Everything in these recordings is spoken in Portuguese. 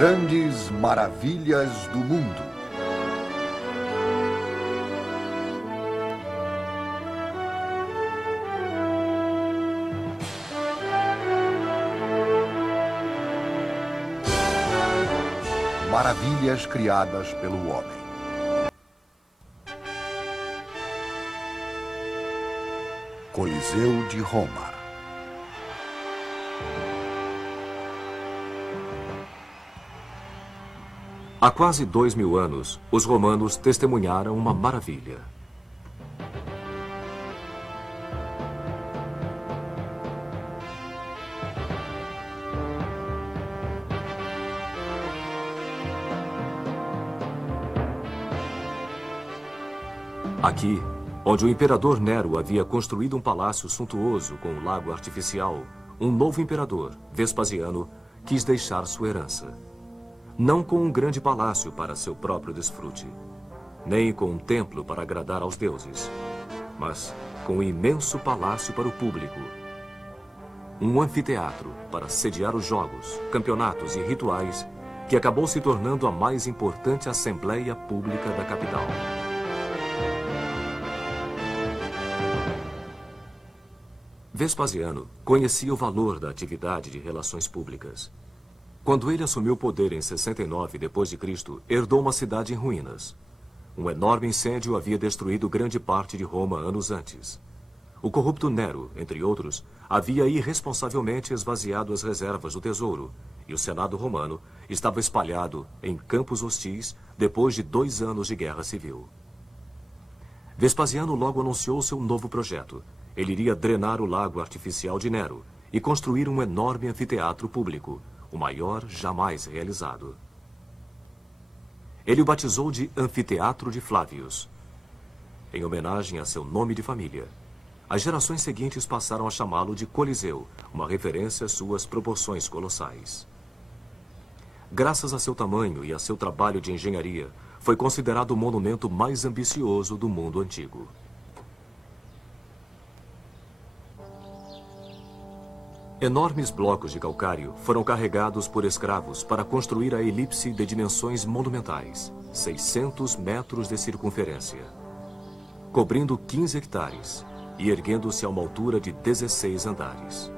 Grandes maravilhas do mundo. Maravilhas criadas pelo homem. Coliseu de Roma. Há quase 2000 anos, os romanos testemunharam uma maravilha. Aqui, onde o imperador Nero havia construído um palácio suntuoso com um lago artificial, um novo imperador, Vespasiano, quis deixar sua herança. Não com um grande palácio para seu próprio desfrute, nem com um templo para agradar aos deuses, mas com um imenso palácio para o público. Um anfiteatro para sediar os jogos, campeonatos e rituais que acabou se tornando a mais importante assembleia pública da capital. Vespasiano conhecia o valor da atividade de relações públicas. Quando ele assumiu o poder em 69 d.C., herdou uma cidade em ruínas. Um enorme incêndio havia destruído grande parte de Roma anos antes. O corrupto Nero, entre outros, havia irresponsavelmente esvaziado as reservas do tesouro, e o Senado romano estava espalhado em campos hostis depois de 2 anos de guerra civil. Vespasiano logo anunciou seu novo projeto. Ele iria drenar o lago artificial de Nero e construir um enorme anfiteatro público, o maior jamais realizado. Ele o batizou de Anfiteatro de Flávios, em homenagem a seu nome de família. As gerações seguintes passaram a chamá-lo de Coliseu, uma referência às suas proporções colossais. Graças a seu tamanho e a seu trabalho de engenharia, foi considerado o monumento mais ambicioso do mundo antigo. Enormes blocos de calcário foram carregados por escravos para construir a elipse de dimensões monumentais, 600 metros de circunferência, cobrindo 15 hectares e erguendo-se a uma altura de 16 andares.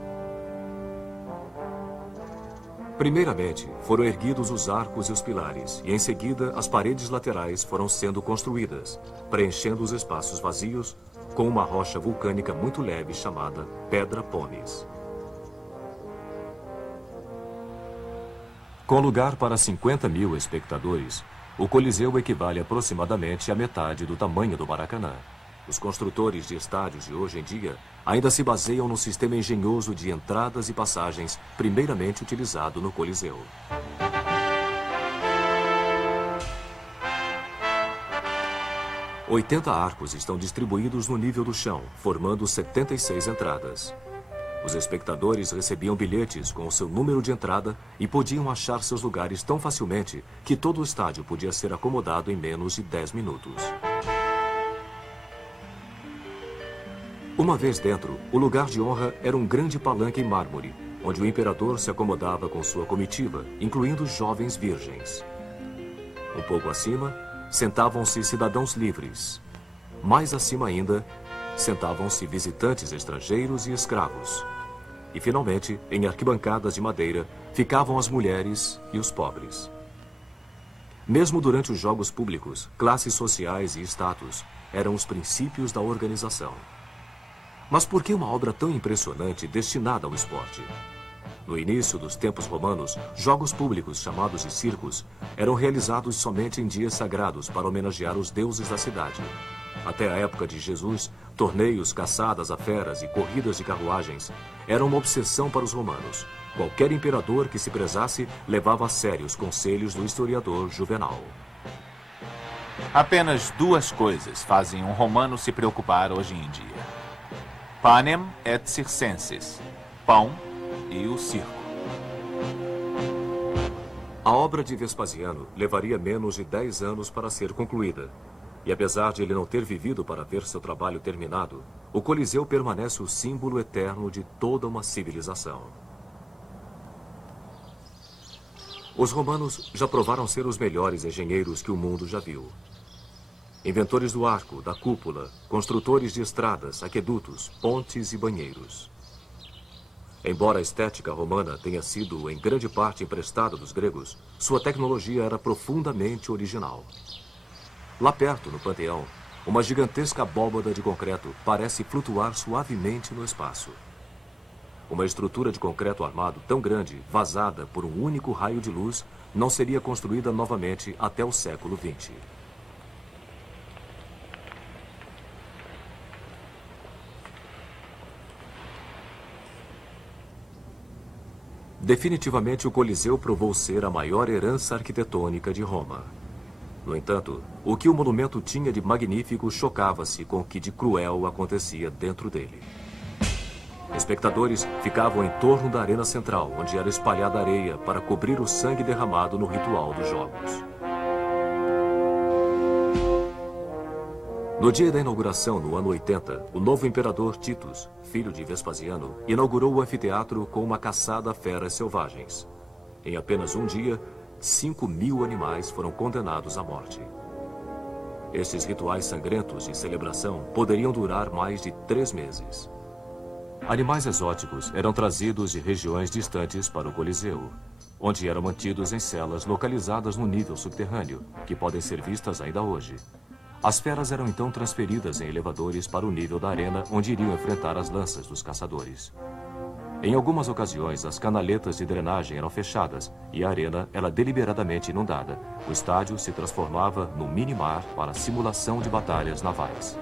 Primeiramente, foram erguidos os arcos e os pilares, e em seguida as paredes laterais foram sendo construídas, preenchendo os espaços vazios com uma rocha vulcânica muito leve chamada Pedra Pomes. Com lugar para 50.000 espectadores, o Coliseu equivale aproximadamente à metade do tamanho do Maracanã. Os construtores de estádios de hoje em dia ainda se baseiam no sistema engenhoso de entradas e passagens primeiramente utilizado no Coliseu. Oitenta arcos estão distribuídos no nível do chão, formando 76 entradas. Os espectadores recebiam bilhetes com o seu número de entrada e podiam achar seus lugares tão facilmente que todo o estádio podia ser acomodado em menos de 10 minutos. Uma vez dentro, o lugar de honra era um grande palanque em mármore, onde o imperador se acomodava com sua comitiva, incluindo jovens virgens. Um pouco acima, sentavam-se cidadãos livres. Mais acima ainda, sentavam-se visitantes estrangeiros e escravos. E, finalmente, em arquibancadas de madeira, ficavam as mulheres e os pobres. Mesmo durante os jogos públicos, classes sociais e status eram os princípios da organização. Mas por que uma obra tão impressionante destinada ao esporte? No início dos tempos romanos, jogos públicos chamados de circos eram realizados somente em dias sagrados para homenagear os deuses da cidade. Até a época de Jesus, torneios, caçadas a feras e corridas de carruagens eram uma obsessão para os romanos. Qualquer imperador que se prezasse levava a sério os conselhos do historiador Juvenal. Apenas 2 coisas fazem um romano se preocupar hoje em dia: panem et circenses, pão e o circo. A obra de Vespasiano levaria menos de 10 anos para ser concluída. E apesar de ele não ter vivido para ver seu trabalho terminado, o Coliseu permanece o símbolo eterno de toda uma civilização. Os romanos já provaram ser os melhores engenheiros que o mundo já viu. Inventores do arco, da cúpula, construtores de estradas, aquedutos, pontes e banheiros. Embora a estética romana tenha sido em grande parte emprestada dos gregos, sua tecnologia era profundamente original. Lá perto, no Panteão, uma gigantesca abóbada de concreto parece flutuar suavemente no espaço. Uma estrutura de concreto armado tão grande, vazada por um único raio de luz, não seria construída novamente até o século XX. Definitivamente, o Coliseu provou ser a maior herança arquitetônica de Roma. No entanto, o que o monumento tinha de magnífico chocava-se com o que de cruel acontecia dentro dele. Espectadores ficavam em torno da arena central, onde era espalhada areia para cobrir o sangue derramado no ritual dos jogos. No dia da inauguração, no ano 80, o novo imperador Titus, filho de Vespasiano, inaugurou o anfiteatro com uma caçada a feras selvagens. Em apenas um dia, 5.000 animais foram condenados à morte. Estes rituais sangrentos de celebração poderiam durar mais de 3 meses. Animais exóticos eram trazidos de regiões distantes para o Coliseu, onde eram mantidos em celas localizadas no nível subterrâneo, que podem ser vistas ainda hoje. As feras eram então transferidas em elevadores para o nível da arena, onde iriam enfrentar as lanças dos caçadores. Em algumas ocasiões, as canaletas de drenagem eram fechadas e a arena era deliberadamente inundada. O estádio se transformava no mini-mar para a simulação de batalhas navais.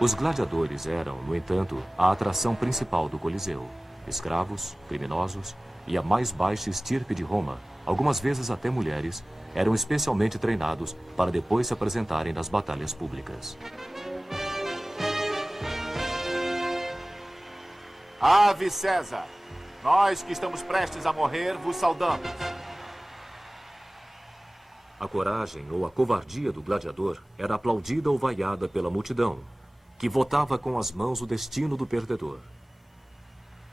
Os gladiadores eram, no entanto, a atração principal do Coliseu. Escravos, criminosos e a mais baixa estirpe de Roma, algumas vezes até mulheres, eram especialmente treinados para depois se apresentarem nas batalhas públicas. Ave César! Nós que estamos prestes a morrer, vos saudamos. A coragem ou a covardia do gladiador era aplaudida ou vaiada pela multidão, que votava com as mãos o destino do perdedor.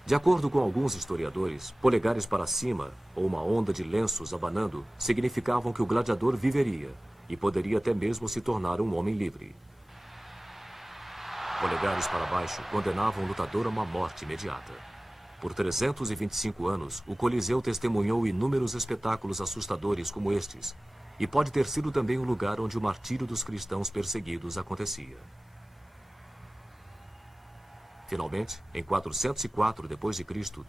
De acordo com alguns historiadores, polegares para cima ou uma onda de lenços abanando significavam que o gladiador viveria e poderia até mesmo se tornar um homem livre. Polegares para baixo condenavam o lutador a uma morte imediata. Por 325 anos, o Coliseu testemunhou inúmeros espetáculos assustadores como estes, e pode ter sido também o lugar onde o martírio dos cristãos perseguidos acontecia. Finalmente, em 404 d.C.,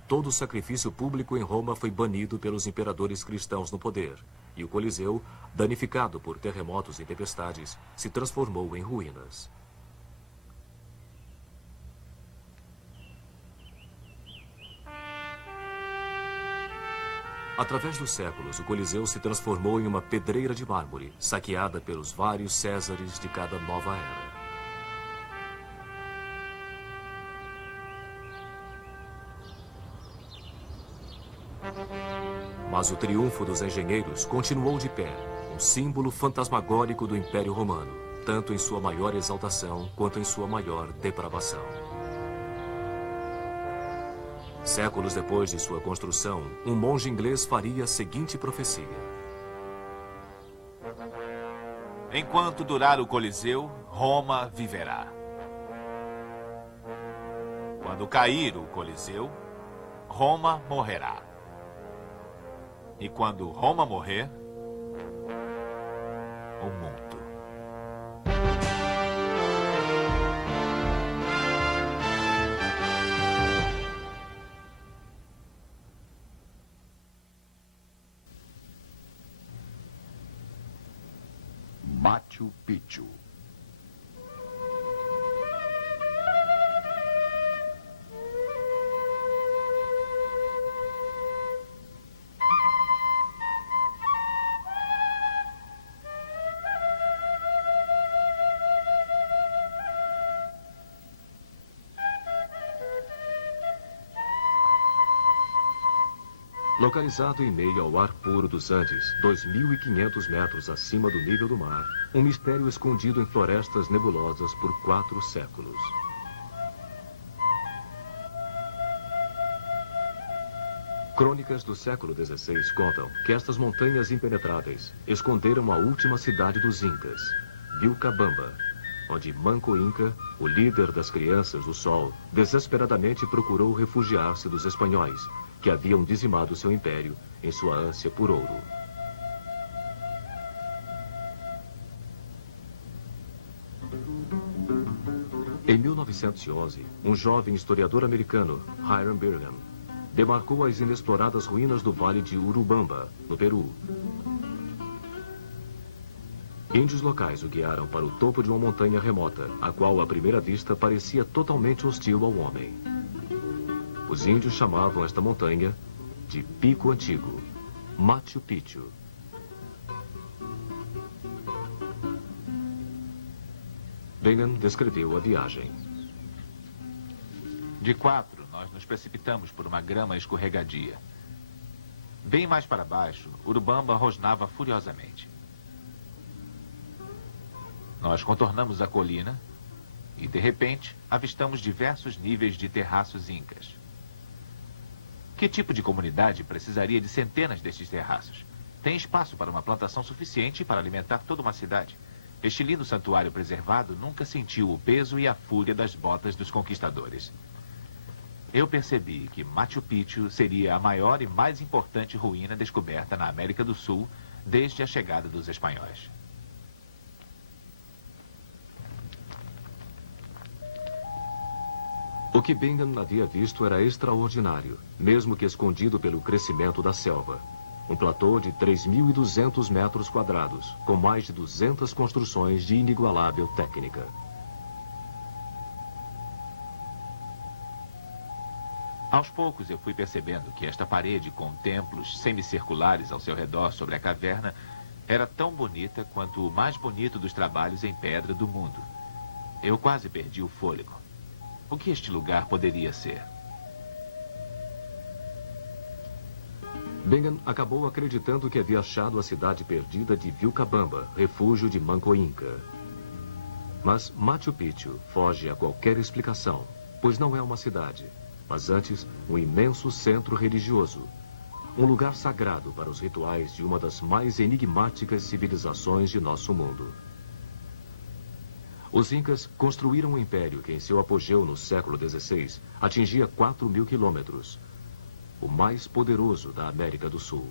todo o sacrifício público em Roma foi banido pelos imperadores cristãos no poder, e o Coliseu, danificado por terremotos e tempestades, se transformou em ruínas. Através dos séculos, o Coliseu se transformou em uma pedreira de mármore, saqueada pelos vários Césares de cada nova era. Mas o triunfo dos engenheiros continuou de pé, um símbolo fantasmagórico do Império Romano, tanto em sua maior exaltação quanto em sua maior depravação. Séculos depois de sua construção, um monge inglês faria a seguinte profecia: Enquanto durar o Coliseu, Roma viverá. Quando cair o Coliseu, Roma morrerá. E quando Roma morrer, o mundo. Machu Picchu. Localizado em meio ao ar puro dos Andes, 2.500 metros acima do nível do mar, um mistério escondido em florestas nebulosas por 4 séculos. Crônicas do século XVI contam que estas montanhas impenetráveis esconderam a última cidade dos Incas, Vilcabamba, onde Manco Inca, o líder das crianças do sol, desesperadamente procurou refugiar-se dos espanhóis, que haviam dizimado seu império em sua ânsia por ouro. Em 1911, um jovem historiador americano, Hiram Bingham, demarcou as inexploradas ruínas do Vale de Urubamba, no Peru. Índios locais o guiaram para o topo de uma montanha remota, a qual à primeira vista parecia totalmente hostil ao homem. Os índios chamavam esta montanha de Pico Antigo, Machu Picchu. Bingham descreveu a viagem. De 4, nós nos precipitamos por uma grama escorregadia. Bem mais para baixo, Urubamba rosnava furiosamente. Nós contornamos a colina e, de repente, avistamos diversos níveis de terraços incas. Que tipo de comunidade precisaria de centenas destes terraços? Tem espaço para uma plantação suficiente para alimentar toda uma cidade. Este lindo santuário preservado nunca sentiu o peso e a fúria das botas dos conquistadores. Eu percebi que Machu Picchu seria a maior e mais importante ruína descoberta na América do Sul desde a chegada dos espanhóis. O que Bingham havia visto era extraordinário, mesmo que escondido pelo crescimento da selva. Um platô de 3.200 metros quadrados, com mais de 200 construções de inigualável técnica. Aos poucos eu fui percebendo que esta parede com templos semicirculares ao seu redor sobre a caverna era tão bonita quanto o mais bonito dos trabalhos em pedra do mundo. Eu quase perdi o fôlego. O que este lugar poderia ser? Bingham acabou acreditando que havia achado a cidade perdida de Vilcabamba, refúgio de Manco Inca. Mas Machu Picchu foge a qualquer explicação, pois não é uma cidade, mas antes um imenso centro religioso. Um lugar sagrado para os rituais de uma das mais enigmáticas civilizações de nosso mundo. Os Incas construíram um império que, em seu apogeu no século XVI, atingia 4.000 quilômetros, o mais poderoso da América do Sul.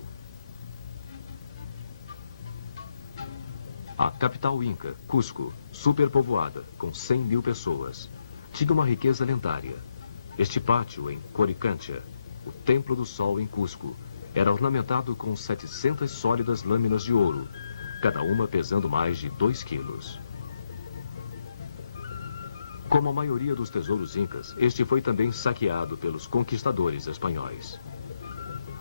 A capital Inca, Cusco, superpovoada, com 100.000 pessoas, tinha uma riqueza lendária. Este pátio em Coricancha, o Templo do Sol em Cusco, era ornamentado com 700 sólidas lâminas de ouro, cada uma pesando mais de 2 quilos. Como a maioria dos tesouros incas, este foi também saqueado pelos conquistadores espanhóis.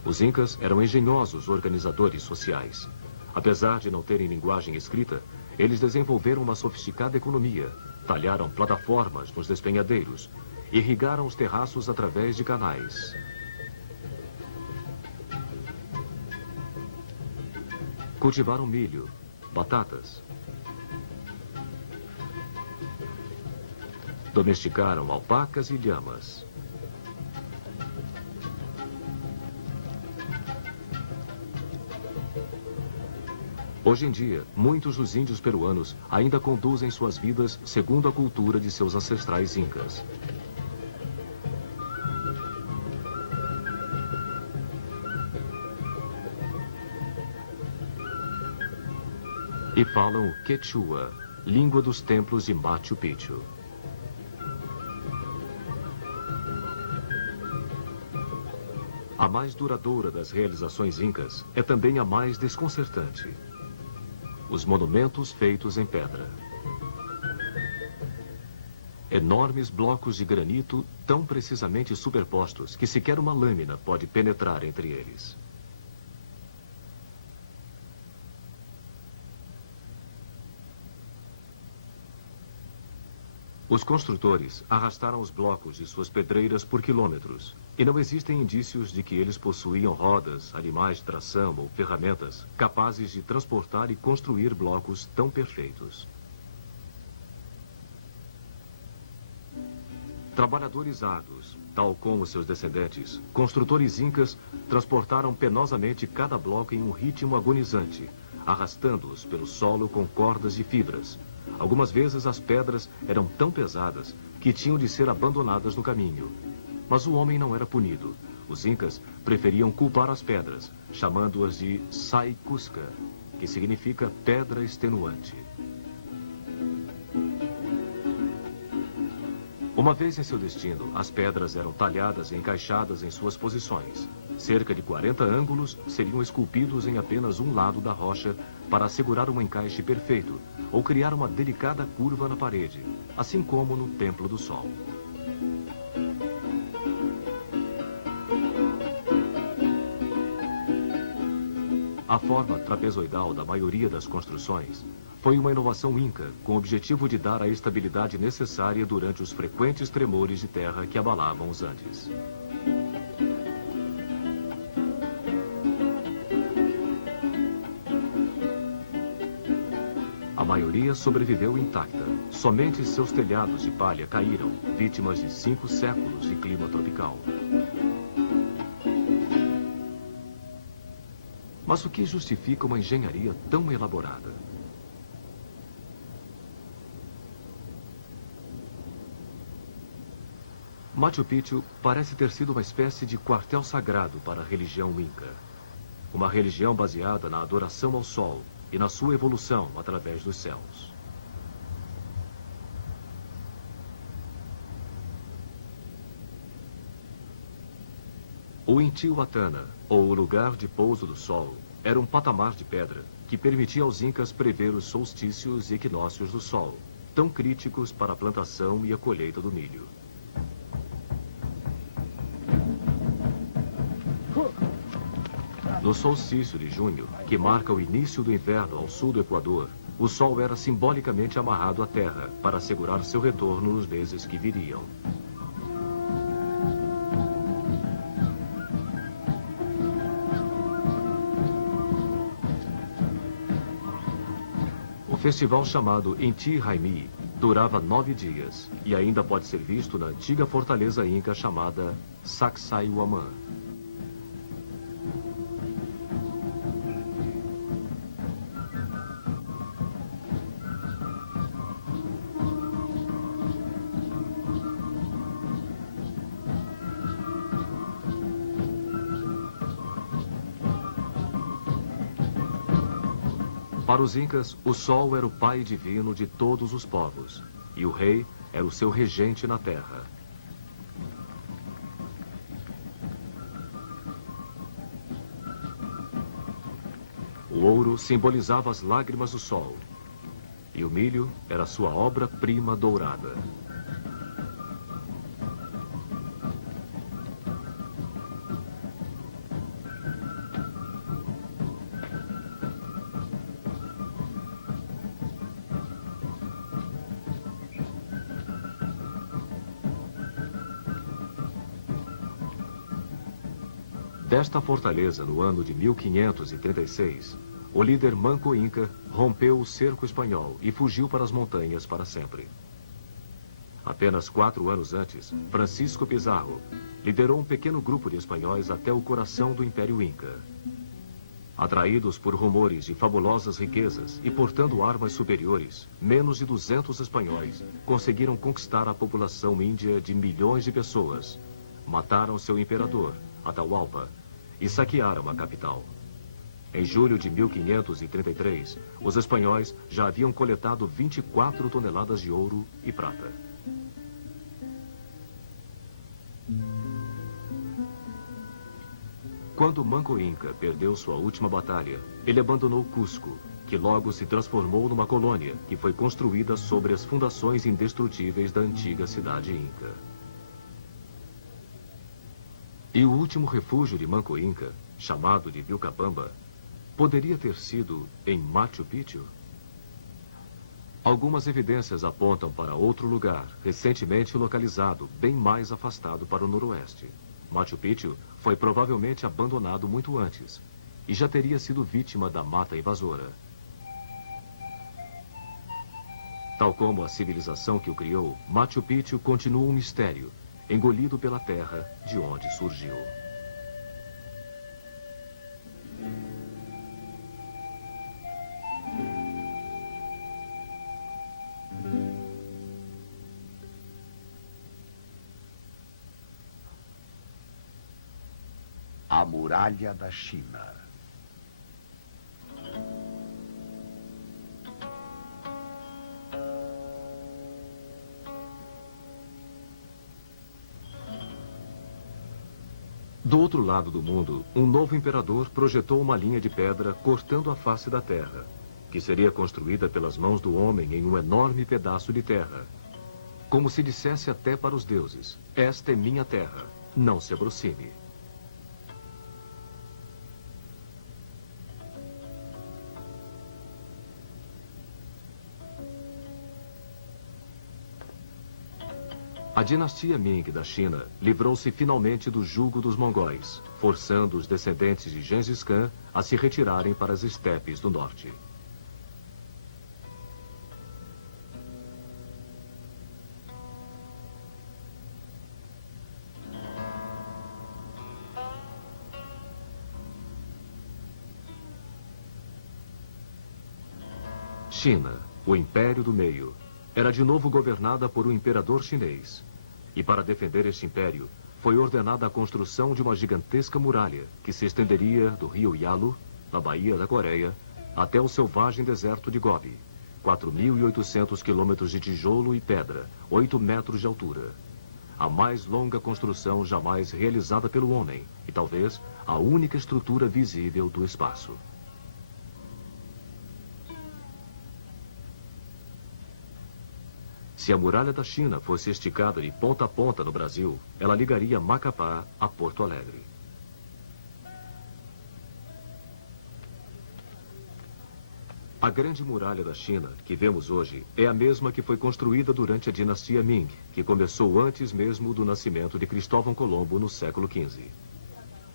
Os incas eram engenhosos organizadores sociais. Apesar de não terem linguagem escrita, eles desenvolveram uma sofisticada economia, talharam plataformas nos despenhadeiros, irrigaram os terraços através de canais. Cultivaram milho, batatas. Domesticaram alpacas e lhamas. Hoje em dia, muitos dos índios peruanos ainda conduzem suas vidas segundo a cultura de seus ancestrais incas. E falam o Quechua, língua dos templos de Machu Picchu. A mais duradoura das realizações incas é também a mais desconcertante. Os monumentos feitos em pedra. Enormes blocos de granito tão precisamente superpostos que sequer uma lâmina pode penetrar entre eles. Os construtores arrastaram os blocos de suas pedreiras por quilômetros, e não existem indícios de que eles possuíam rodas, animais de tração ou ferramentas capazes de transportar e construir blocos tão perfeitos. Trabalhadores árduos, tal como seus descendentes, construtores incas, transportaram penosamente cada bloco em um ritmo agonizante, arrastando-os pelo solo com cordas de fibras. Algumas vezes as pedras eram tão pesadas que tinham de ser abandonadas no caminho. Mas o homem não era punido. Os incas preferiam culpar as pedras, chamando-as de sai cusca, que significa pedra extenuante. Uma vez em seu destino, as pedras eram talhadas e encaixadas em suas posições. Cerca de 40 ângulos seriam esculpidos em apenas um lado da rocha para assegurar um encaixe perfeito ou criar uma delicada curva na parede, assim como no Templo do Sol. A forma trapezoidal da maioria das construções foi uma inovação inca com o objetivo de dar a estabilidade necessária durante os frequentes tremores de terra que abalavam os Andes. A maioria sobreviveu intacta. Somente seus telhados de palha caíram, vítimas de 5 séculos de clima tropical. Mas o que justifica uma engenharia tão elaborada? Machu Picchu parece ter sido uma espécie de quartel sagrado para a religião inca. Uma religião baseada na adoração ao sol e na sua evolução através dos céus. O Intihuatana, ou o lugar de pouso do sol, era um patamar de pedra que permitia aos incas prever os solstícios e equinócios do sol, tão críticos para a plantação e a colheita do milho. No solstício de junho, que marca o início do inverno ao sul do Equador, o sol era simbolicamente amarrado à terra para assegurar seu retorno nos meses que viriam. O festival chamado Inti Raymi durava 9 dias e ainda pode ser visto na antiga fortaleza inca chamada Sacsayhuamán. Para os incas, o sol era o pai divino de todos os povos, e o rei era o seu regente na terra. O ouro simbolizava as lágrimas do sol, e o milho era sua obra-prima dourada. Desta fortaleza, no ano de 1536, o líder Manco Inca rompeu o cerco espanhol e fugiu para as montanhas para sempre. Apenas 4 anos antes, Francisco Pizarro liderou um pequeno grupo de espanhóis até o coração do Império Inca. Atraídos por rumores de fabulosas riquezas e portando armas superiores, menos de 200 espanhóis conseguiram conquistar a população índia de milhões de pessoas. Mataram seu imperador, Atahualpa, e saquearam a capital. Em julho de 1533, os espanhóis já haviam coletado 24 toneladas de ouro e prata. Quando Manco Inca perdeu sua última batalha, ele abandonou Cusco, que logo se transformou numa colônia que foi construída sobre as fundações indestrutíveis da antiga cidade inca. E o último refúgio de Manco Inca, chamado de Vilcabamba, poderia ter sido em Machu Picchu? Algumas evidências apontam para outro lugar, recentemente localizado, bem mais afastado para o noroeste. Machu Picchu foi provavelmente abandonado muito antes e já teria sido vítima da mata invasora. Tal como a civilização que o criou, Machu Picchu continua um mistério, engolido pela terra de onde surgiu. A Muralha da China. Do outro lado do mundo, um novo imperador projetou uma linha de pedra cortando a face da terra, que seria construída pelas mãos do homem em um enorme pedaço de terra. Como se dissesse até para os deuses: esta é minha terra, não se aproxime. A dinastia Ming da China livrou-se finalmente do jugo dos mongóis, forçando os descendentes de Gengis Khan a se retirarem para as estepes do norte. China, o Império do Meio, era de novo governada por um imperador chinês. E para defender este império, foi ordenada a construção de uma gigantesca muralha que se estenderia do rio Yalu, na Baía da Coreia, até o selvagem deserto de Gobi. 4.800 quilômetros de tijolo e pedra, 8 metros de altura. A mais longa construção jamais realizada pelo homem e talvez a única estrutura visível do espaço. Se a muralha da China fosse esticada de ponta a ponta no Brasil, ela ligaria Macapá a Porto Alegre. A Grande Muralha da China, que vemos hoje, é a mesma que foi construída durante a dinastia Ming, que começou antes mesmo do nascimento de Cristóvão Colombo no século XV.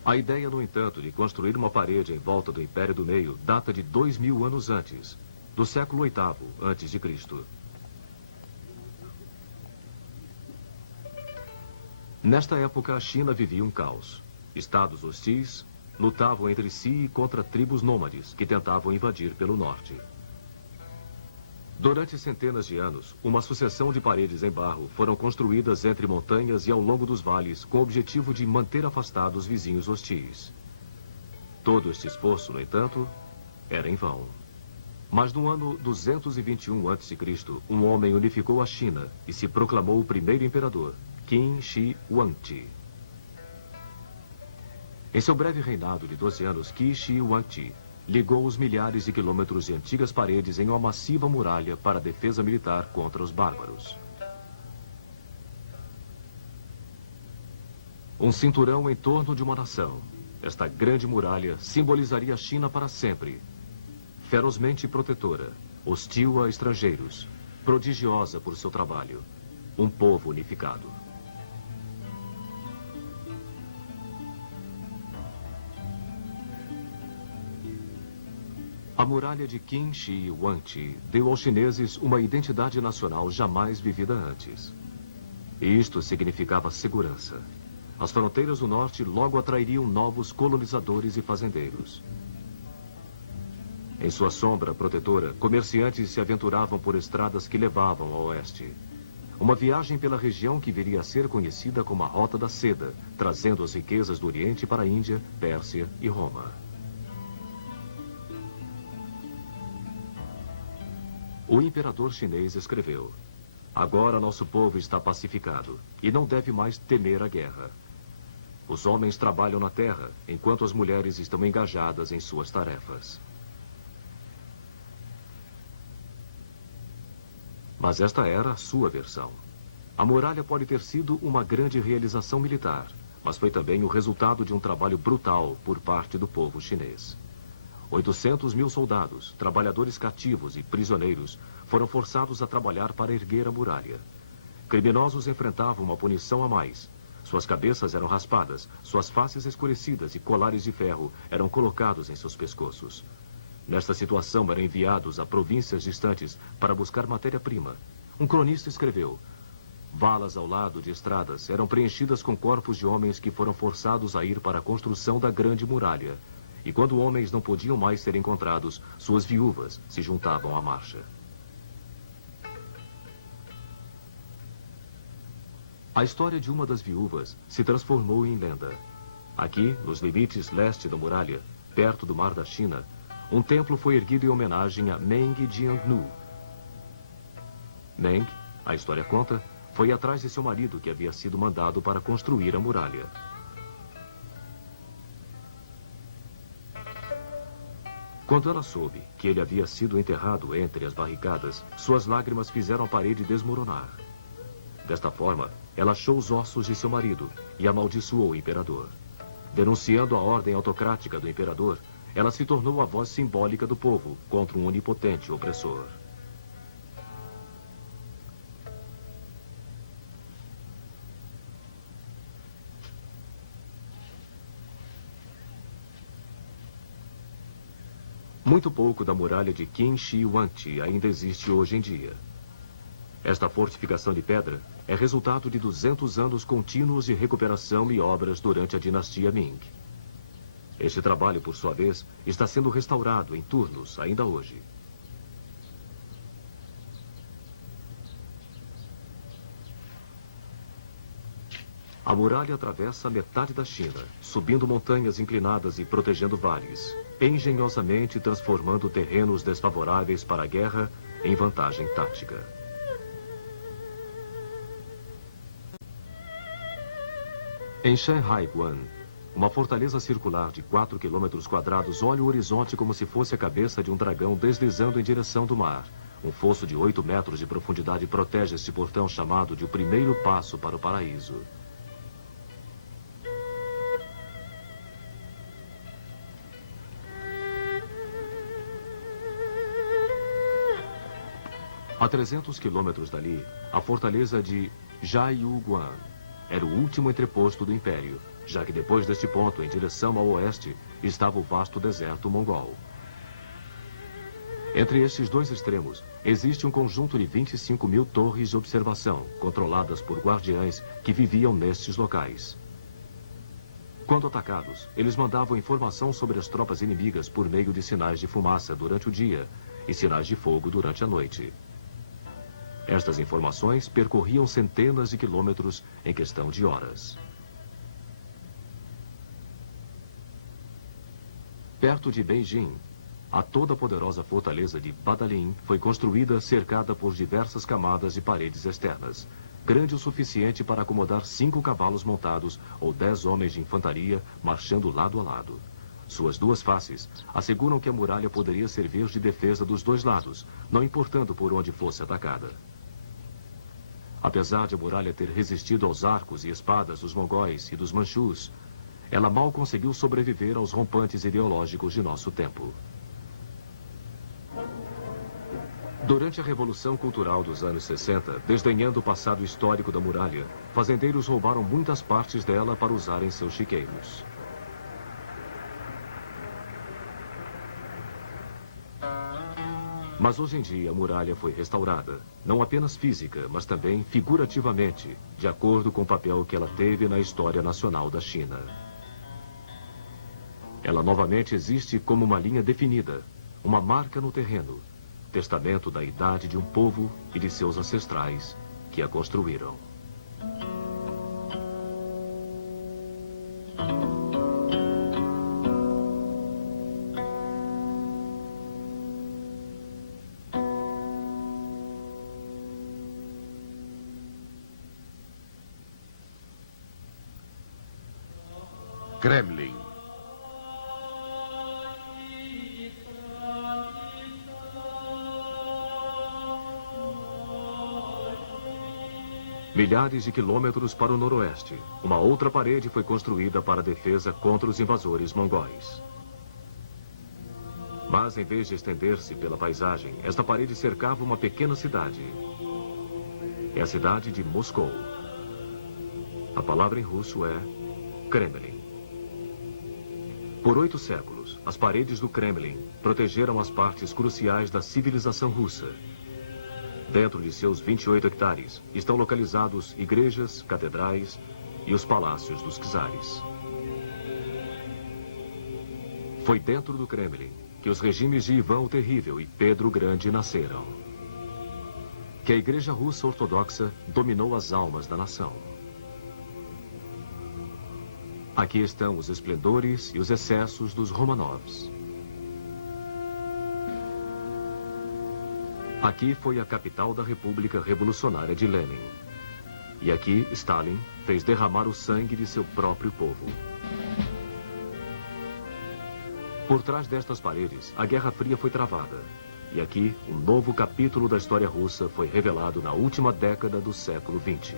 A ideia, no entanto, de construir uma parede em volta do Império do Meio data de 2000 anos antes, do século VIII a.C. Nesta época, a China vivia um caos. Estados hostis lutavam entre si e contra tribos nômades que tentavam invadir pelo norte. Durante centenas de anos, uma sucessão de paredes em barro foram construídas entre montanhas e ao longo dos vales com o objetivo de manter afastados vizinhos hostis. Todo este esforço, no entanto, era em vão. Mas no ano 221 a.C., um homem unificou a China e se proclamou o primeiro imperador, Qin Shi Huangdi. Em seu breve reinado de 12 anos, Qin Shi Huangdi ligou os milhares de quilômetros de antigas paredes em uma massiva muralha para a defesa militar contra os bárbaros. Um cinturão em torno de uma nação. Esta grande muralha simbolizaria a China para sempre. Ferozmente protetora, hostil a estrangeiros, prodigiosa por seu trabalho. Um povo unificado. A muralha de Qin Shi Huangdi deu aos chineses uma identidade nacional jamais vivida antes. E isto significava segurança. As fronteiras do norte logo atrairiam novos colonizadores e fazendeiros. Em sua sombra protetora, comerciantes se aventuravam por estradas que levavam ao oeste. Uma viagem pela região que viria a ser conhecida como a Rota da Seda, trazendo as riquezas do Oriente para a Índia, Pérsia e Roma. O imperador chinês escreveu: agora nosso povo está pacificado e não deve mais temer a guerra. Os homens trabalham na terra, enquanto as mulheres estão engajadas em suas tarefas. Mas esta era a sua versão. A muralha pode ter sido uma grande realização militar, mas foi também o resultado de um trabalho brutal por parte do povo chinês. 800 mil soldados, trabalhadores cativos e prisioneiros foram forçados a trabalhar para erguer a muralha. Criminosos enfrentavam uma punição a mais. Suas cabeças eram raspadas, suas faces escurecidas e colares de ferro eram colocados em seus pescoços. Nesta situação, eram enviados a províncias distantes para buscar matéria-prima. Um cronista escreveu: valas ao lado de estradas eram preenchidas com corpos de homens que foram forçados a ir para a construção da grande muralha. E quando homens não podiam mais ser encontrados, suas viúvas se juntavam à marcha. A história de uma das viúvas se transformou em lenda. Aqui, nos limites leste da muralha, perto do Mar da China, um templo foi erguido em homenagem a Meng Jiangnu. Meng, a história conta, foi atrás de seu marido que havia sido mandado para construir a muralha. Quando ela soube que ele havia sido enterrado entre as barricadas, suas lágrimas fizeram a parede desmoronar. Desta forma, ela achou os ossos de seu marido e amaldiçoou o imperador. Denunciando a ordem autocrática do imperador, ela se tornou a voz simbólica do povo contra um onipotente opressor. Muito pouco da muralha de Qin Shi Huangdi ainda existe hoje em dia. Esta fortificação de pedra é resultado de 200 anos contínuos de recuperação e obras durante a dinastia Ming. Este trabalho, por sua vez, está sendo restaurado em turnos ainda hoje. A muralha atravessa metade da China, subindo montanhas inclinadas e protegendo vales, engenhosamente transformando terrenos desfavoráveis para a guerra em vantagem tática. Em Shanhaiguan, uma fortaleza circular de 4 quilômetros quadrados olha o horizonte como se fosse a cabeça de um dragão deslizando em direção do mar. Um fosso de 8 metros de profundidade protege este portão chamado de o primeiro passo para o paraíso. A 300 quilômetros dali, a fortaleza de Jiayuguan era o último entreposto do Império, já que depois deste ponto, em direção ao oeste, estava o vasto deserto mongol. Entre estes dois extremos, existe um conjunto de 25 mil torres de observação, controladas por guardiães que viviam nestes locais. Quando atacados, eles mandavam informação sobre as tropas inimigas por meio de sinais de fumaça durante o dia e sinais de fogo durante a noite. Estas informações percorriam centenas de quilômetros em questão de horas. Perto de Beijing, a toda poderosa fortaleza de Badalin foi construída cercada por diversas camadas de paredes externas, grande o suficiente para acomodar 5 cavalos montados ou 10 homens de infantaria marchando lado a lado. Suas duas faces asseguram que a muralha poderia servir de defesa dos dois lados, não importando por onde fosse atacada. Apesar de a muralha ter resistido aos arcos e espadas dos mongóis e dos manchus, ela mal conseguiu sobreviver aos rompantes ideológicos de nosso tempo. Durante a Revolução Cultural dos anos 60, desdenhando o passado histórico da muralha, fazendeiros roubaram muitas partes dela para usar em seus chiqueiros. Mas hoje em dia a muralha foi restaurada, não apenas física, mas também figurativamente, de acordo com o papel que ela teve na história nacional da China. Ela novamente existe como uma linha definida, uma marca no terreno, testamento da idade de um povo e de seus ancestrais que a construíram. Kremlin. Milhares de quilômetros para o noroeste, uma outra parede foi construída para a defesa contra os invasores mongóis. Mas, em vez de estender-se pela paisagem, esta parede cercava uma pequena cidade. É a cidade de Moscou. A palavra em russo é Kremlin. Por 8 séculos, séculos, as paredes do Kremlin protegeram as partes cruciais da civilização russa. Dentro de seus 28 hectares estão localizados igrejas, catedrais e os palácios dos czares. Foi dentro do Kremlin que os regimes de Ivan o Terrível e Pedro o Grande nasceram. Que a Igreja Russa Ortodoxa dominou as almas da nação. Aqui estão os esplendores e os excessos dos Romanovs. Aqui foi a capital da República Revolucionária de Lenin. E aqui Stalin fez derramar o sangue de seu próprio povo. Por trás destas paredes, a Guerra Fria foi travada. E aqui, um novo capítulo da história russa foi revelado na última década do século XX.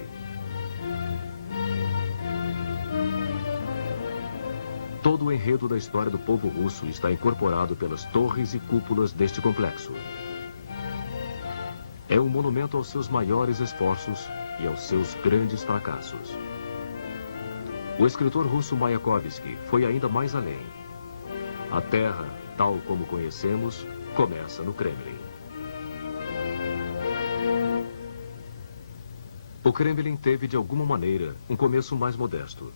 Todo o enredo da história do povo russo está incorporado pelas torres e cúpulas deste complexo. É um monumento aos seus maiores esforços e aos seus grandes fracassos. O escritor russo Mayakovsky foi ainda mais além. A Terra, tal como conhecemos, começa no Kremlin. O Kremlin teve, de alguma maneira, um começo mais modesto.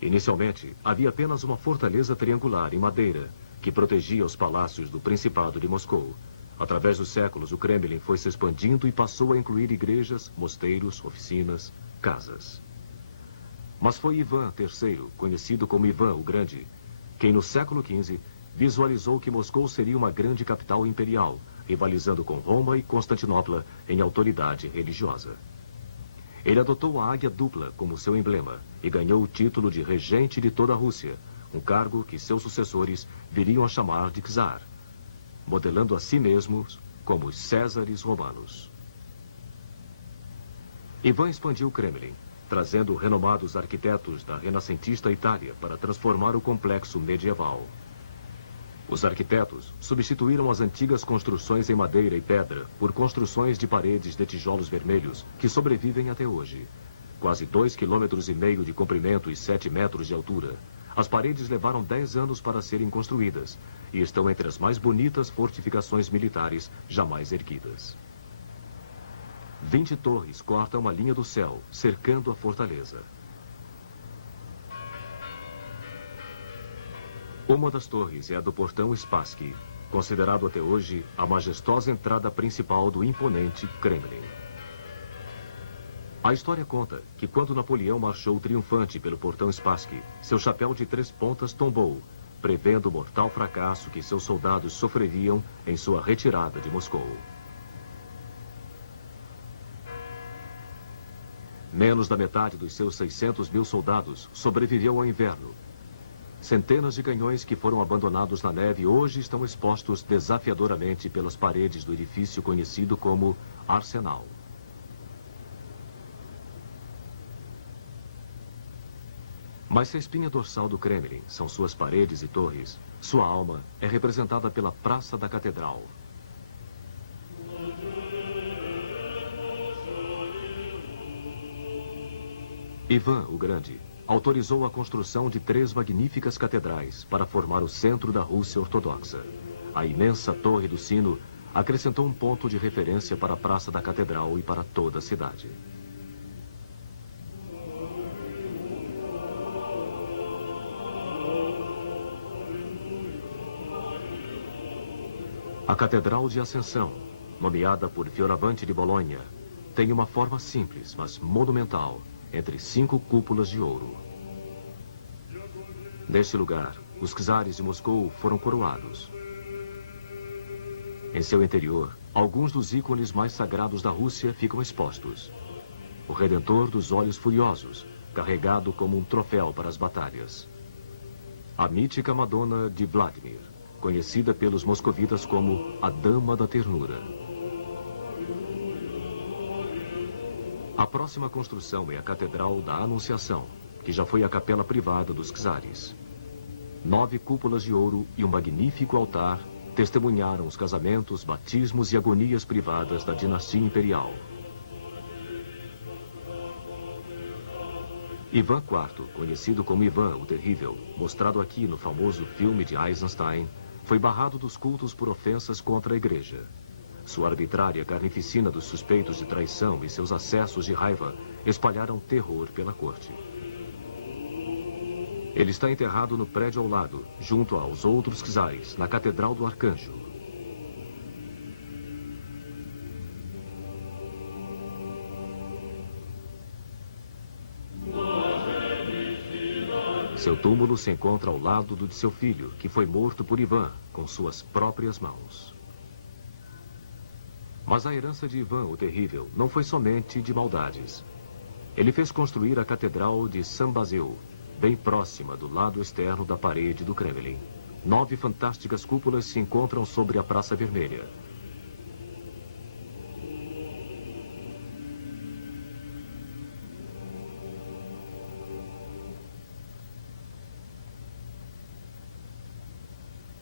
Inicialmente, havia apenas uma fortaleza triangular em madeira que protegia os palácios do Principado de Moscou. Através dos séculos, o Kremlin foi se expandindo e passou a incluir igrejas, mosteiros, oficinas, casas. Mas foi Ivan III, conhecido como Ivan o Grande, quem no século XV visualizou que Moscou seria uma grande capital imperial, rivalizando com Roma e Constantinopla em autoridade religiosa. Ele adotou a águia dupla como seu emblema e ganhou o título de regente de toda a Rússia, um cargo que seus sucessores viriam a chamar de czar, modelando a si mesmos como os Césares romanos. Ivan expandiu o Kremlin, trazendo renomados arquitetos da renascentista Itália para transformar o complexo medieval. Os arquitetos substituíram as antigas construções em madeira e pedra por construções de paredes de tijolos vermelhos que sobrevivem até hoje. Quase 2,5 km de comprimento e 7 metros de altura. As paredes levaram 10 anos para serem construídas e estão entre as mais bonitas fortificações militares jamais erguidas. 20 torres cortam a linha do céu, cercando a fortaleza. Uma das torres é a do portão Spassky, considerado até hoje a majestosa entrada principal do imponente Kremlin. A história conta que quando Napoleão marchou triunfante pelo portão Spassky, seu chapéu de 3 pontas tombou, prevendo o mortal fracasso que seus soldados sofreriam em sua retirada de Moscou. Menos da metade dos seus 600 mil soldados sobreviveu ao inverno. Centenas de canhões que foram abandonados na neve hoje estão expostos desafiadoramente pelas paredes do edifício conhecido como Arsenal. Mas se a espinha dorsal do Kremlin são suas paredes e torres, sua alma é representada pela Praça da Catedral. Ivan o Grande autorizou a construção de 3 magníficas catedrais para formar o centro da Rússia Ortodoxa. A imensa Torre do Sino acrescentou um ponto de referência para a Praça da Catedral e para toda a cidade. A Catedral de Ascensão, nomeada por Fioravante de Bolonha, tem uma forma simples, mas monumental, entre 5 cúpulas de ouro. Neste lugar, os czares de Moscou foram coroados. Em seu interior, alguns dos ícones mais sagrados da Rússia ficam expostos. O Redentor dos Olhos Furiosos, carregado como um troféu para as batalhas. A mítica Madonna de Vladimir, conhecida pelos moscovitas como a Dama da Ternura. A próxima construção é a Catedral da Anunciação, que já foi a capela privada dos czares. 9 cúpulas de ouro e um magnífico altar testemunharam os casamentos, batismos e agonias privadas da dinastia imperial. Ivan IV, conhecido como Ivan o Terrível, mostrado aqui no famoso filme de Eisenstein, foi barrado dos cultos por ofensas contra a igreja. Sua arbitrária carnificina dos suspeitos de traição e seus acessos de raiva espalharam terror pela corte. Ele está enterrado no prédio ao lado, junto aos outros czares, na Catedral do Arcanjo. Seu túmulo se encontra ao lado do de seu filho, que foi morto por Ivan com suas próprias mãos. Mas a herança de Ivan o Terrível não foi somente de maldades. Ele fez construir a Catedral de São Basil, bem próxima do lado externo da parede do Kremlin. 9 fantásticas cúpulas se encontram sobre a Praça Vermelha.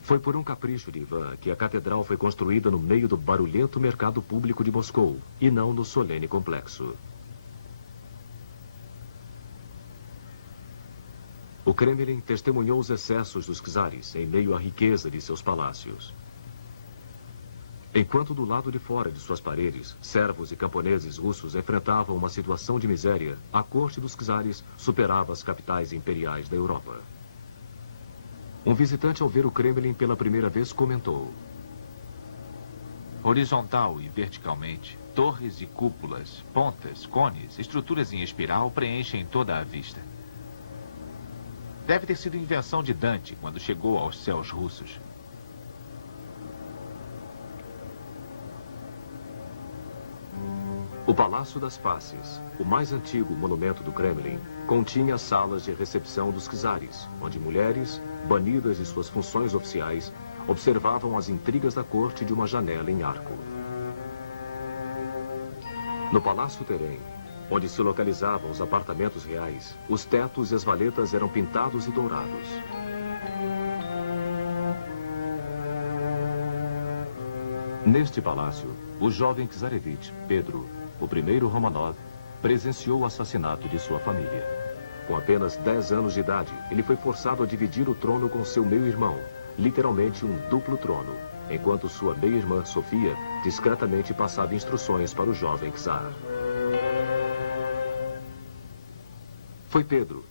Foi por um capricho de Ivan que a catedral foi construída no meio do barulhento mercado público de Moscou, e não no solene complexo. O Kremlin testemunhou os excessos dos czares em meio à riqueza de seus palácios. Enquanto do lado de fora de suas paredes, servos e camponeses russos enfrentavam uma situação de miséria, a corte dos czares superava as capitais imperiais da Europa. Um visitante, ao ver o Kremlin pela primeira vez, comentou: horizontal e verticalmente, torres e cúpulas, pontas, cones, estruturas em espiral preenchem toda a vista. Deve ter sido invenção de Dante quando chegou aos céus russos. O Palácio das Faces, o mais antigo monumento do Kremlin, continha salas de recepção dos czares, onde mulheres, banidas de suas funções oficiais, observavam as intrigas da corte de uma janela em arco. No Palácio Terem, onde se localizavam os apartamentos reais, os tetos e as valetas eram pintados e dourados. Neste palácio, o jovem czarevich Pedro, o primeiro Romanov, presenciou o assassinato de sua família. Com apenas 10 anos de idade, ele foi forçado a dividir o trono com seu meio-irmão, literalmente um duplo trono, enquanto sua meia-irmã, Sofia, discretamente passava instruções para o jovem czar. Foi Pedro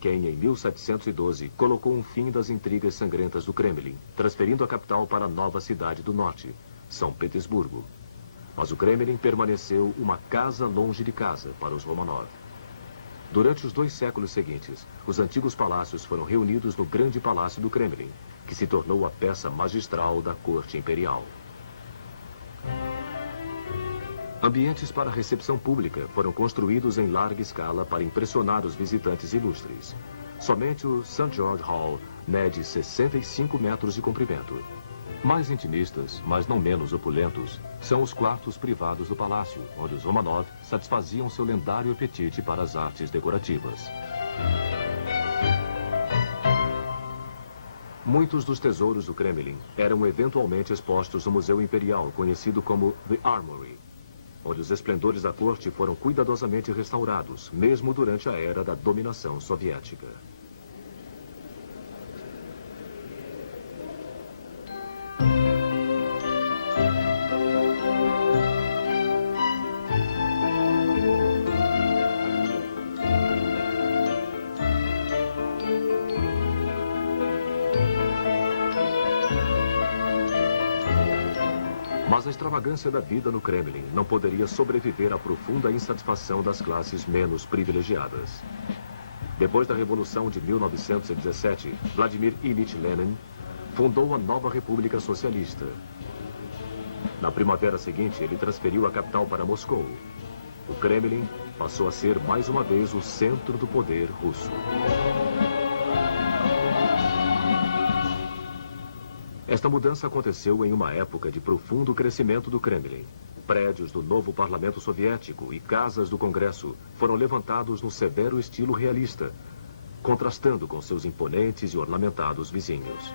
quem, em 1712, colocou um fim das intrigas sangrentas do Kremlin, transferindo a capital para a nova cidade do norte, São Petersburgo. Mas o Kremlin permaneceu uma casa longe de casa para os Romanov. Durante os 2 séculos seguintes, os antigos palácios foram reunidos no grande palácio do Kremlin, que se tornou a peça magistral da corte imperial. Ambientes para recepção pública foram construídos em larga escala para impressionar os visitantes ilustres. Somente o St. George Hall mede 65 metros de comprimento. Mais intimistas, mas não menos opulentos, são os quartos privados do palácio, onde os Romanov satisfaziam seu lendário apetite para as artes decorativas. Muitos dos tesouros do Kremlin eram eventualmente expostos no Museu Imperial, conhecido como The Armory, onde os esplendores da corte foram cuidadosamente restaurados, mesmo durante a era da dominação soviética. Mas a extravagância da vida no Kremlin não poderia sobreviver à profunda insatisfação das classes menos privilegiadas. Depois da Revolução de 1917, Vladimir Ilyich Lenin fundou a nova República Socialista. Na primavera seguinte, ele transferiu a capital para Moscou. O Kremlin passou a ser mais uma vez o centro do poder russo. Esta mudança aconteceu em uma época de profundo crescimento do Kremlin. Prédios do novo parlamento soviético e casas do Congresso foram levantados no severo estilo realista, contrastando com seus imponentes e ornamentados vizinhos.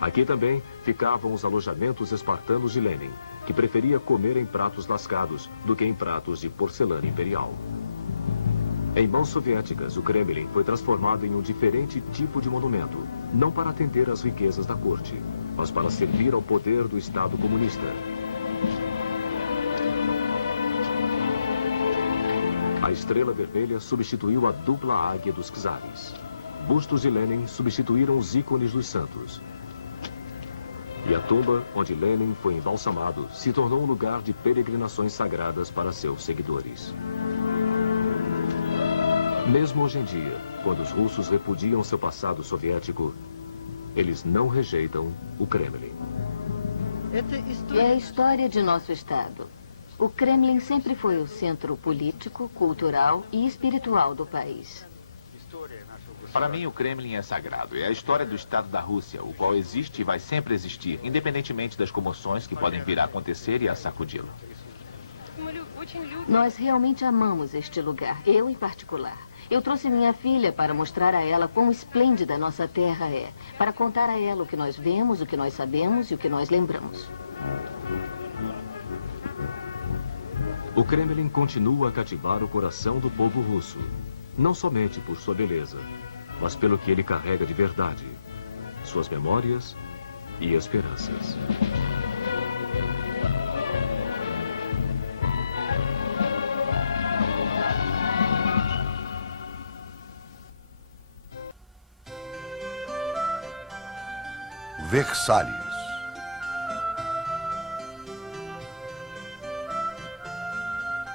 Aqui também ficavam os alojamentos espartanos de Lenin, que preferia comer em pratos lascados do que em pratos de porcelana imperial. Em mãos soviéticas, o Kremlin foi transformado em um diferente tipo de monumento, não para atender às riquezas da corte, mas para servir ao poder do Estado comunista. A estrela vermelha substituiu a dupla águia dos czares. Bustos de Lenin substituíram os ícones dos santos. E a tumba onde Lenin foi embalsamado se tornou um lugar de peregrinações sagradas para seus seguidores. Mesmo hoje em dia, quando os russos repudiam seu passado soviético, eles não rejeitam o Kremlin. É a história de nosso Estado. O Kremlin sempre foi o centro político, cultural e espiritual do país. Para mim, o Kremlin é sagrado. É a história do Estado da Rússia, o qual existe e vai sempre existir, independentemente das comoções que podem vir a acontecer e a sacudi-lo. Nós realmente amamos este lugar, eu em particular. Eu trouxe minha filha para mostrar a ela quão esplêndida nossa terra é, para contar a ela o que nós vemos, o que nós sabemos e o que nós lembramos. O Kremlin continua a cativar o coração do povo russo, não somente por sua beleza, mas pelo que ele carrega de verdade, suas memórias e esperanças. Versalhes.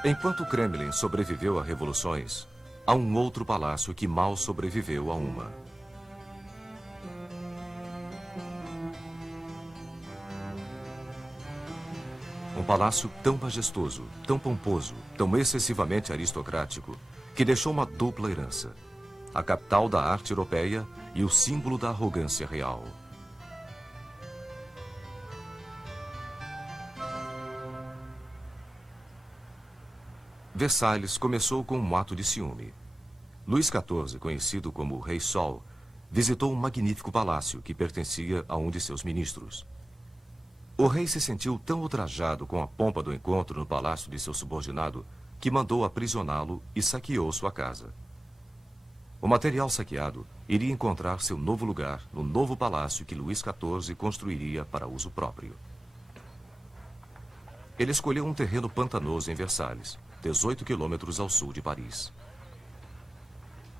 Enquanto o Kremlin sobreviveu a revoluções, há um outro palácio que mal sobreviveu a uma. Um palácio tão majestoso, tão pomposo, tão excessivamente aristocrático, que deixou uma dupla herança: a capital da arte europeia e o símbolo da arrogância real. Versalhes começou com um ato de ciúme. Luís XIV, conhecido como o Rei Sol, visitou um magnífico palácio que pertencia a um de seus ministros. O rei se sentiu tão ultrajado com a pompa do encontro no palácio de seu subordinado que mandou aprisioná-lo e saqueou sua casa. O material saqueado iria encontrar seu novo lugar no novo palácio que Luís XIV construiria para uso próprio. Ele escolheu um terreno pantanoso em Versalhes, 18 quilômetros ao sul de Paris.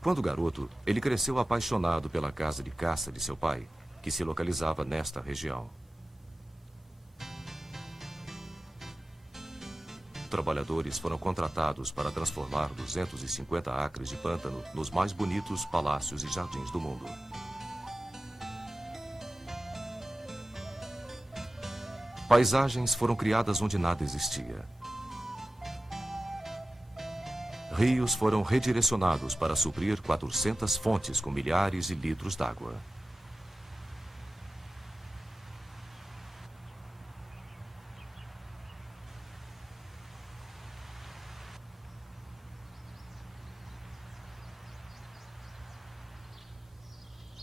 Quando garoto, ele cresceu apaixonado pela casa de caça de seu pai, que se localizava nesta região. Trabalhadores foram contratados para transformar 250 acres de pântano nos mais bonitos palácios e jardins do mundo. Paisagens foram criadas onde nada existia. Rios foram redirecionados para suprir 400 fontes com milhares de litros d'água.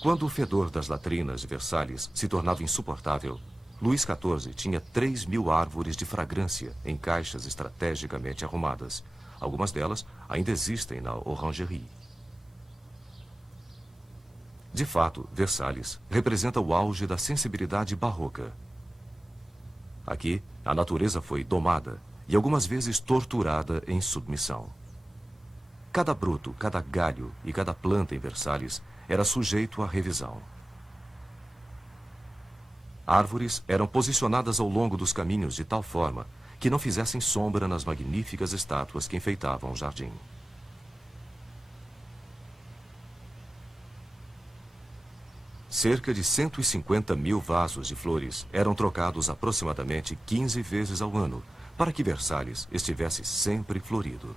Quando o fedor das latrinas de Versalhes se tornava insuportável, Luís XIV tinha 3.000 árvores de fragrância em caixas estrategicamente arrumadas. Algumas delas ainda existem na Orangerie. De fato, Versalhes representa o auge da sensibilidade barroca. Aqui, a natureza foi domada e algumas vezes torturada em submissão. Cada broto, cada galho e cada planta em Versalhes era sujeito à revisão. Árvores eram posicionadas ao longo dos caminhos de tal forma que não fizessem sombra nas magníficas estátuas que enfeitavam o jardim. Cerca de 150.000 vasos de flores eram trocados aproximadamente 15 vezes ao ano, para que Versalhes estivesse sempre florido.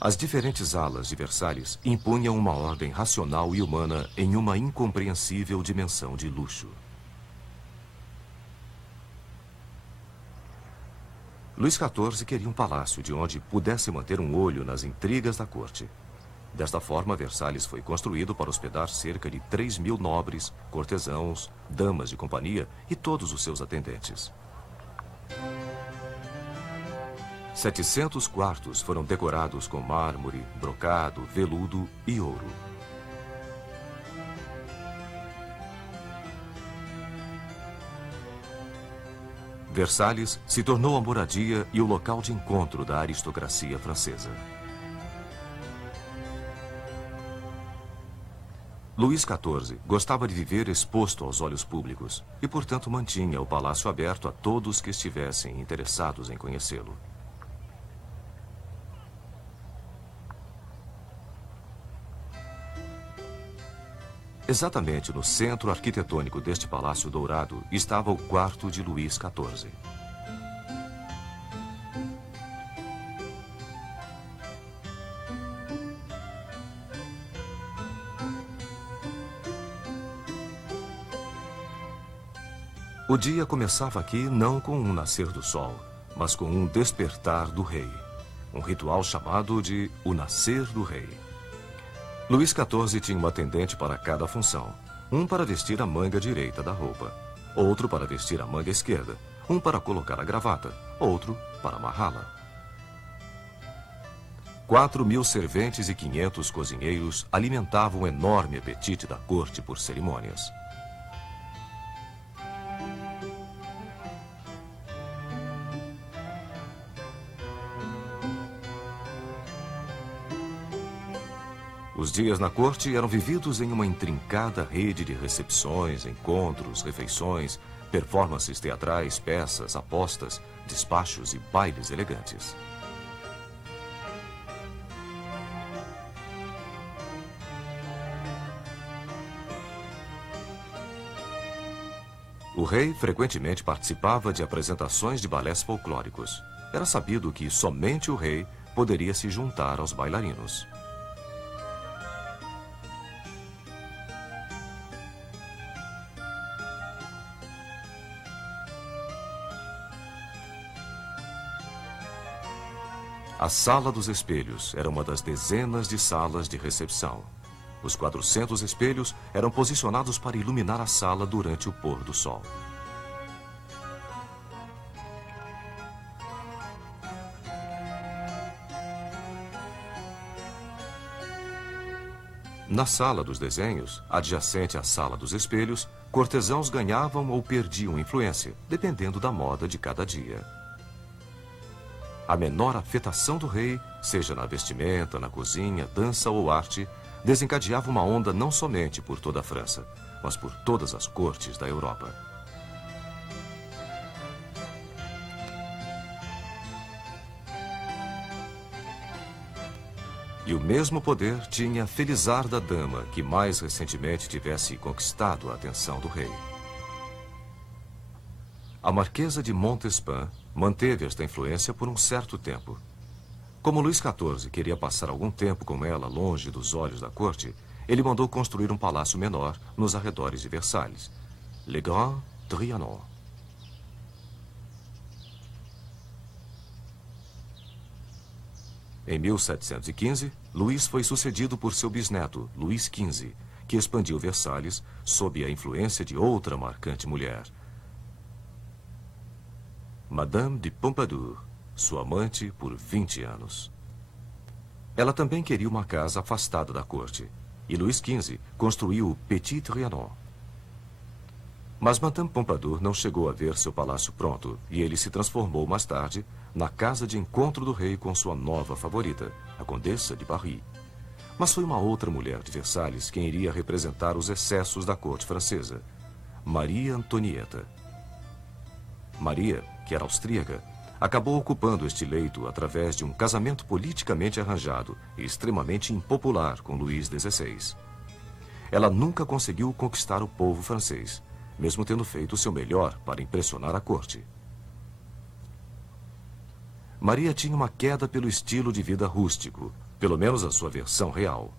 As diferentes alas de Versalhes impunham uma ordem racional e humana em uma incompreensível dimensão de luxo. Luís XIV queria um palácio de onde pudesse manter um olho nas intrigas da corte. Desta forma, Versalhes foi construído para hospedar cerca de 3.000 nobres, cortesãos, damas de companhia e todos os seus atendentes. 700 quartos foram decorados com mármore, brocado, veludo e ouro. Versalhes se tornou a moradia e o local de encontro da aristocracia francesa. Luís XIV gostava de viver exposto aos olhos públicos e, portanto, mantinha o palácio aberto a todos que estivessem interessados em conhecê-lo. Exatamente no centro arquitetônico deste palácio dourado estava o quarto de Luís XIV. O dia começava aqui não com um nascer do sol, mas com um despertar do rei. Um ritual chamado de o nascer do rei. Luís XIV tinha um atendente para cada função. Um para vestir a manga direita da roupa, outro para vestir a manga esquerda, um para colocar a gravata, outro para amarrá-la. 4.000 serventes e 500 cozinheiros alimentavam o enorme apetite da corte por cerimônias. Os dias na corte eram vividos em uma intrincada rede de recepções, encontros, refeições, performances teatrais, peças, apostas, despachos e bailes elegantes. O rei frequentemente participava de apresentações de balés folclóricos. Era sabido que somente o rei poderia se juntar aos bailarinos. A Sala dos Espelhos era uma das dezenas de salas de recepção. Os 400 espelhos eram posicionados para iluminar a sala durante o pôr do sol. Na Sala dos Desenhos, adjacente à Sala dos Espelhos, cortesãos ganhavam ou perdiam influência, dependendo da moda de cada dia. A menor afetação do rei, seja na vestimenta, na cozinha, dança ou arte, desencadeava uma onda não somente por toda a França, mas por todas as cortes da Europa. E o mesmo poder tinha a felizarda dama que mais recentemente tivesse conquistado a atenção do rei. A Marquesa de Montespan manteve esta influência por um certo tempo. Como Luís XIV queria passar algum tempo com ela longe dos olhos da corte, ele mandou construir um palácio menor nos arredores de Versalhes, Le Grand Trianon. Em 1715, Luís foi sucedido por seu bisneto, Luís XV, que expandiu Versalhes sob a influência de outra marcante mulher, Madame de Pompadour, sua amante por 20 anos. Ela também queria uma casa afastada da corte, e Luís XV construiu o Petit Trianon. Mas Madame Pompadour não chegou a ver seu palácio pronto, e ele se transformou mais tarde na casa de encontro do rei com sua nova favorita, a Condessa de Berry. Mas foi uma outra mulher de Versalhes quem iria representar os excessos da corte francesa, Maria Antonieta. Maria, que era austríaca, acabou ocupando este leito através de um casamento politicamente arranjado e extremamente impopular com Luís XVI. Ela nunca conseguiu conquistar o povo francês, mesmo tendo feito o seu melhor para impressionar a corte. Maria tinha uma queda pelo estilo de vida rústico, pelo menos a sua versão real.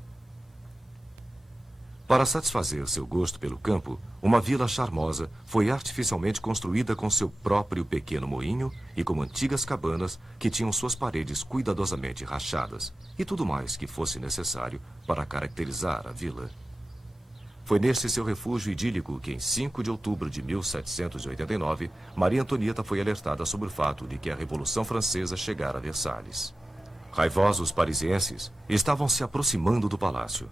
Para satisfazer seu gosto pelo campo, uma vila charmosa foi artificialmente construída com seu próprio pequeno moinho e com antigas cabanas que tinham suas paredes cuidadosamente rachadas e tudo mais que fosse necessário para caracterizar a vila. Foi neste seu refúgio idílico que, em 5 de outubro de 1789, Maria Antonieta foi alertada sobre o fato de que a Revolução Francesa chegara a Versalhes. Raivosos parisienses estavam se aproximando do palácio.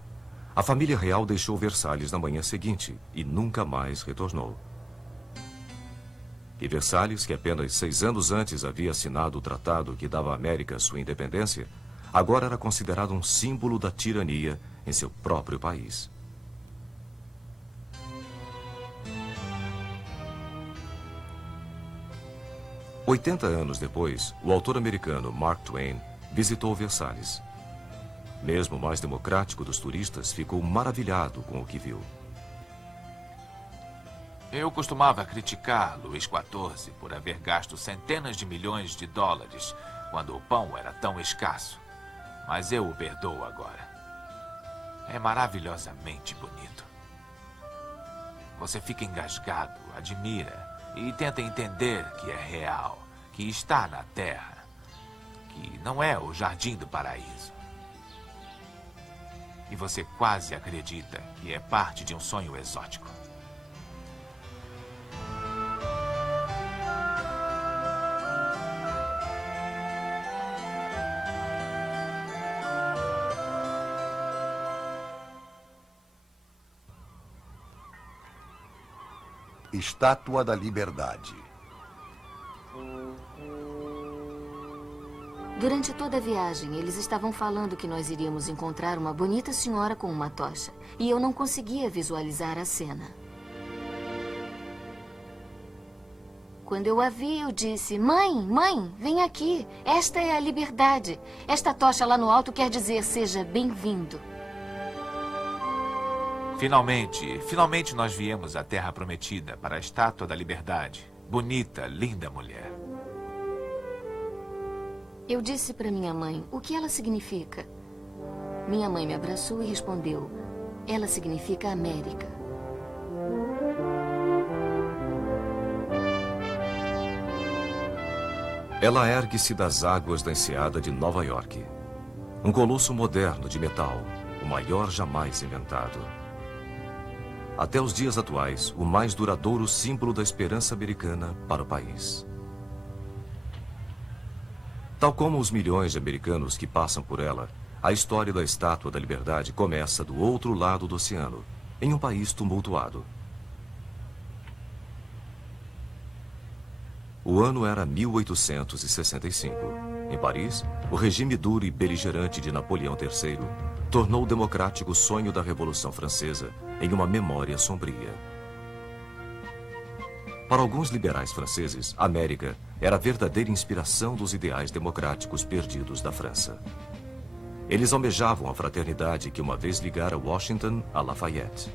A família real deixou Versalhes na manhã seguinte e nunca mais retornou. E Versalhes, que apenas 6 anos antes havia assinado o tratado que dava à América sua independência, agora era considerado um símbolo da tirania em seu próprio país. Oitenta anos depois, o autor americano Mark Twain visitou Versalhes. Mesmo o mais democrático dos turistas ficou maravilhado com o que viu. Eu costumava criticar Luís XIV por haver gasto centenas de milhões de dólares quando o pão era tão escasso. Mas eu o perdoo agora. É maravilhosamente bonito. Você fica engasgado, admira e tenta entender que é real, que está na Terra, que não é o jardim do paraíso. E você quase acredita que é parte de um sonho exótico. Estátua da Liberdade. Durante toda a viagem, eles estavam falando que nós iríamos encontrar uma bonita senhora com uma tocha. E eu não conseguia visualizar a cena. Quando eu a vi, eu disse: Mãe, mãe, vem aqui. Esta é a liberdade. Esta tocha lá no alto quer dizer seja bem-vindo. Finalmente nós viemos à Terra Prometida para a Estátua da Liberdade. Bonita, linda mulher. Eu disse para minha mãe o que ela significa. Minha mãe me abraçou e respondeu: ela significa América. Ela ergue-se das águas da enseada de Nova York. Um colosso moderno de metal, o maior jamais inventado. Até os dias atuais, o mais duradouro símbolo da esperança americana para o país. Tal como os milhões de americanos que passam por ela, a história da Estátua da Liberdade começa do outro lado do oceano, em um país tumultuado. O ano era 1865. Em Paris, o regime duro e beligerante de Napoleão III tornou o democrático sonho da Revolução Francesa em uma memória sombria. Para alguns liberais franceses, a América era a verdadeira inspiração dos ideais democráticos perdidos da França. Eles almejavam a fraternidade que uma vez ligara Washington a Lafayette.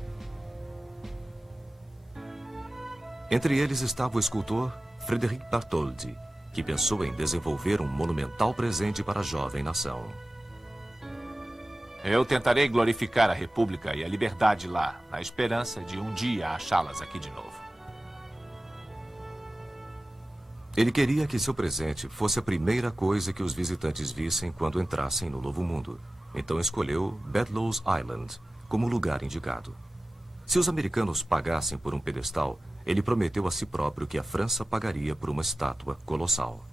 Entre eles estava o escultor Frédéric Bartholdi, que pensou em desenvolver um monumental presente para a jovem nação. Eu tentarei glorificar a República e a liberdade lá, na esperança de um dia achá-las aqui de novo. Ele queria que seu presente fosse a primeira coisa que os visitantes vissem quando entrassem no Novo Mundo. Então escolheu Bedloe's Island como lugar indicado. Se os americanos pagassem por um pedestal, ele prometeu a si próprio que a França pagaria por uma estátua colossal.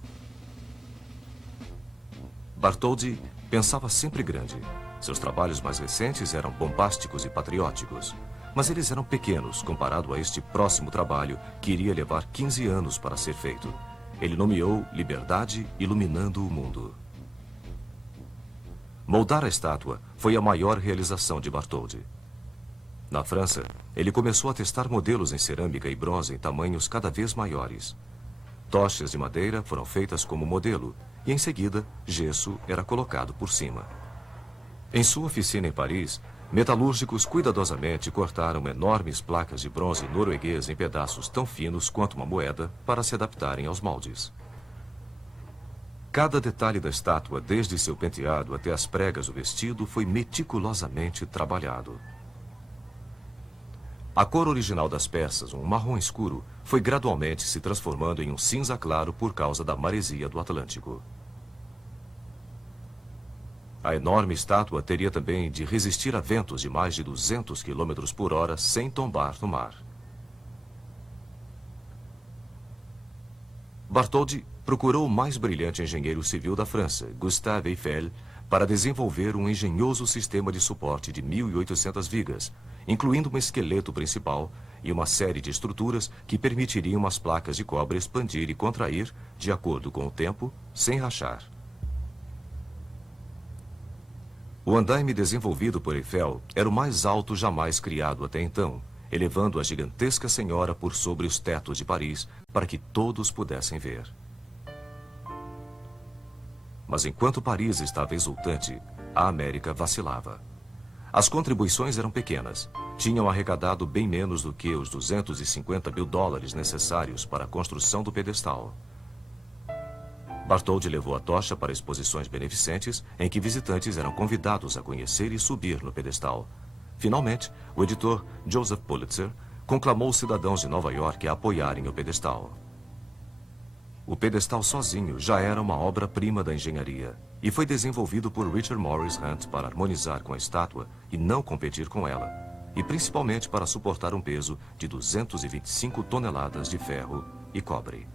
Bartholdi pensava sempre grande. Seus trabalhos mais recentes eram bombásticos e patrióticos, mas eles eram pequenos comparado a este próximo trabalho que iria levar 15 anos para ser feito. Ele nomeou Liberdade Iluminando o Mundo. Moldar a estátua foi a maior realização de Bartholdi. Na França, ele começou a testar modelos em cerâmica e bronze em tamanhos cada vez maiores. Tochas de madeira foram feitas como modelo e, em seguida, gesso era colocado por cima. Em sua oficina em Paris, metalúrgicos cuidadosamente cortaram enormes placas de bronze norueguês em pedaços tão finos quanto uma moeda para se adaptarem aos moldes. Cada detalhe da estátua, desde seu penteado até as pregas do vestido, foi meticulosamente trabalhado. A cor original das peças, um marrom escuro, foi gradualmente se transformando em um cinza claro por causa da maresia do Atlântico. A enorme estátua teria também de resistir a ventos de mais de 200 km por hora sem tombar no mar. Bartholdi procurou o mais brilhante engenheiro civil da França, Gustave Eiffel, para desenvolver um engenhoso sistema de suporte de 1.800 vigas, incluindo um esqueleto principal e uma série de estruturas que permitiriam as placas de cobre expandir e contrair de acordo com o tempo, sem rachar. O andaime desenvolvido por Eiffel era o mais alto jamais criado até então, elevando a gigantesca senhora por sobre os tetos de Paris para que todos pudessem ver. Mas enquanto Paris estava exultante, a América vacilava. As contribuições eram pequenas. Tinham arrecadado bem menos do que os 250 mil dólares necessários para a construção do pedestal. Bartholdi levou a tocha para exposições beneficentes em que visitantes eram convidados a conhecer e subir no pedestal. Finalmente, o editor Joseph Pulitzer conclamou os cidadãos de Nova York a apoiarem o pedestal. O pedestal sozinho já era uma obra-prima da engenharia e foi desenvolvido por Richard Morris Hunt para harmonizar com a estátua e não competir com ela, e principalmente para suportar um peso de 225 toneladas de ferro e cobre.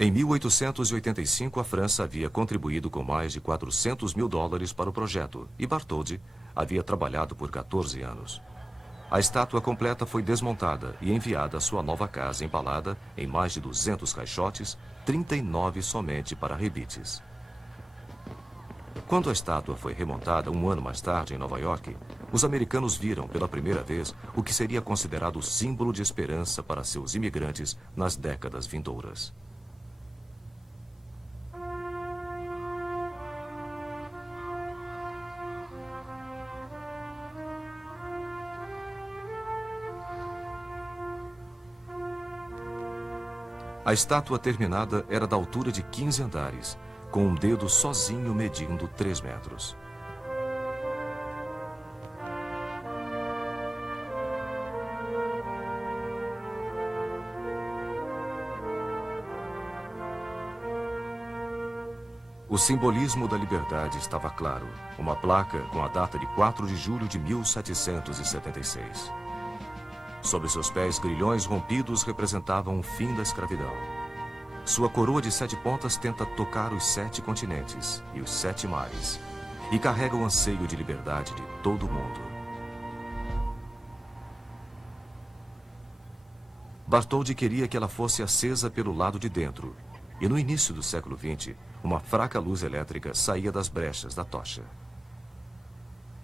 Em 1885, a França havia contribuído com mais de 400 mil dólares para o projeto e Bartholdi havia trabalhado por 14 anos. A estátua completa foi desmontada e enviada à sua nova casa empalada em mais de 200 caixotes, 39 somente para rebites. Quando a estátua foi remontada um ano mais tarde em Nova York, os americanos viram pela primeira vez o que seria considerado símbolo de esperança para seus imigrantes nas décadas vindouras. A estátua terminada era da altura de 15 andares, com um dedo sozinho medindo 3 metros. O simbolismo da liberdade estava claro. Uma placa com a data de 4 de julho de 1776. Sob seus pés, grilhões rompidos representavam o fim da escravidão. Sua coroa de 7 pontas tenta tocar os 7 continentes e os 7 mares, e carrega o anseio de liberdade de todo o mundo. Bartholdi queria que ela fosse acesa pelo lado de dentro, e no início do século XX, uma fraca luz elétrica saía das brechas da tocha.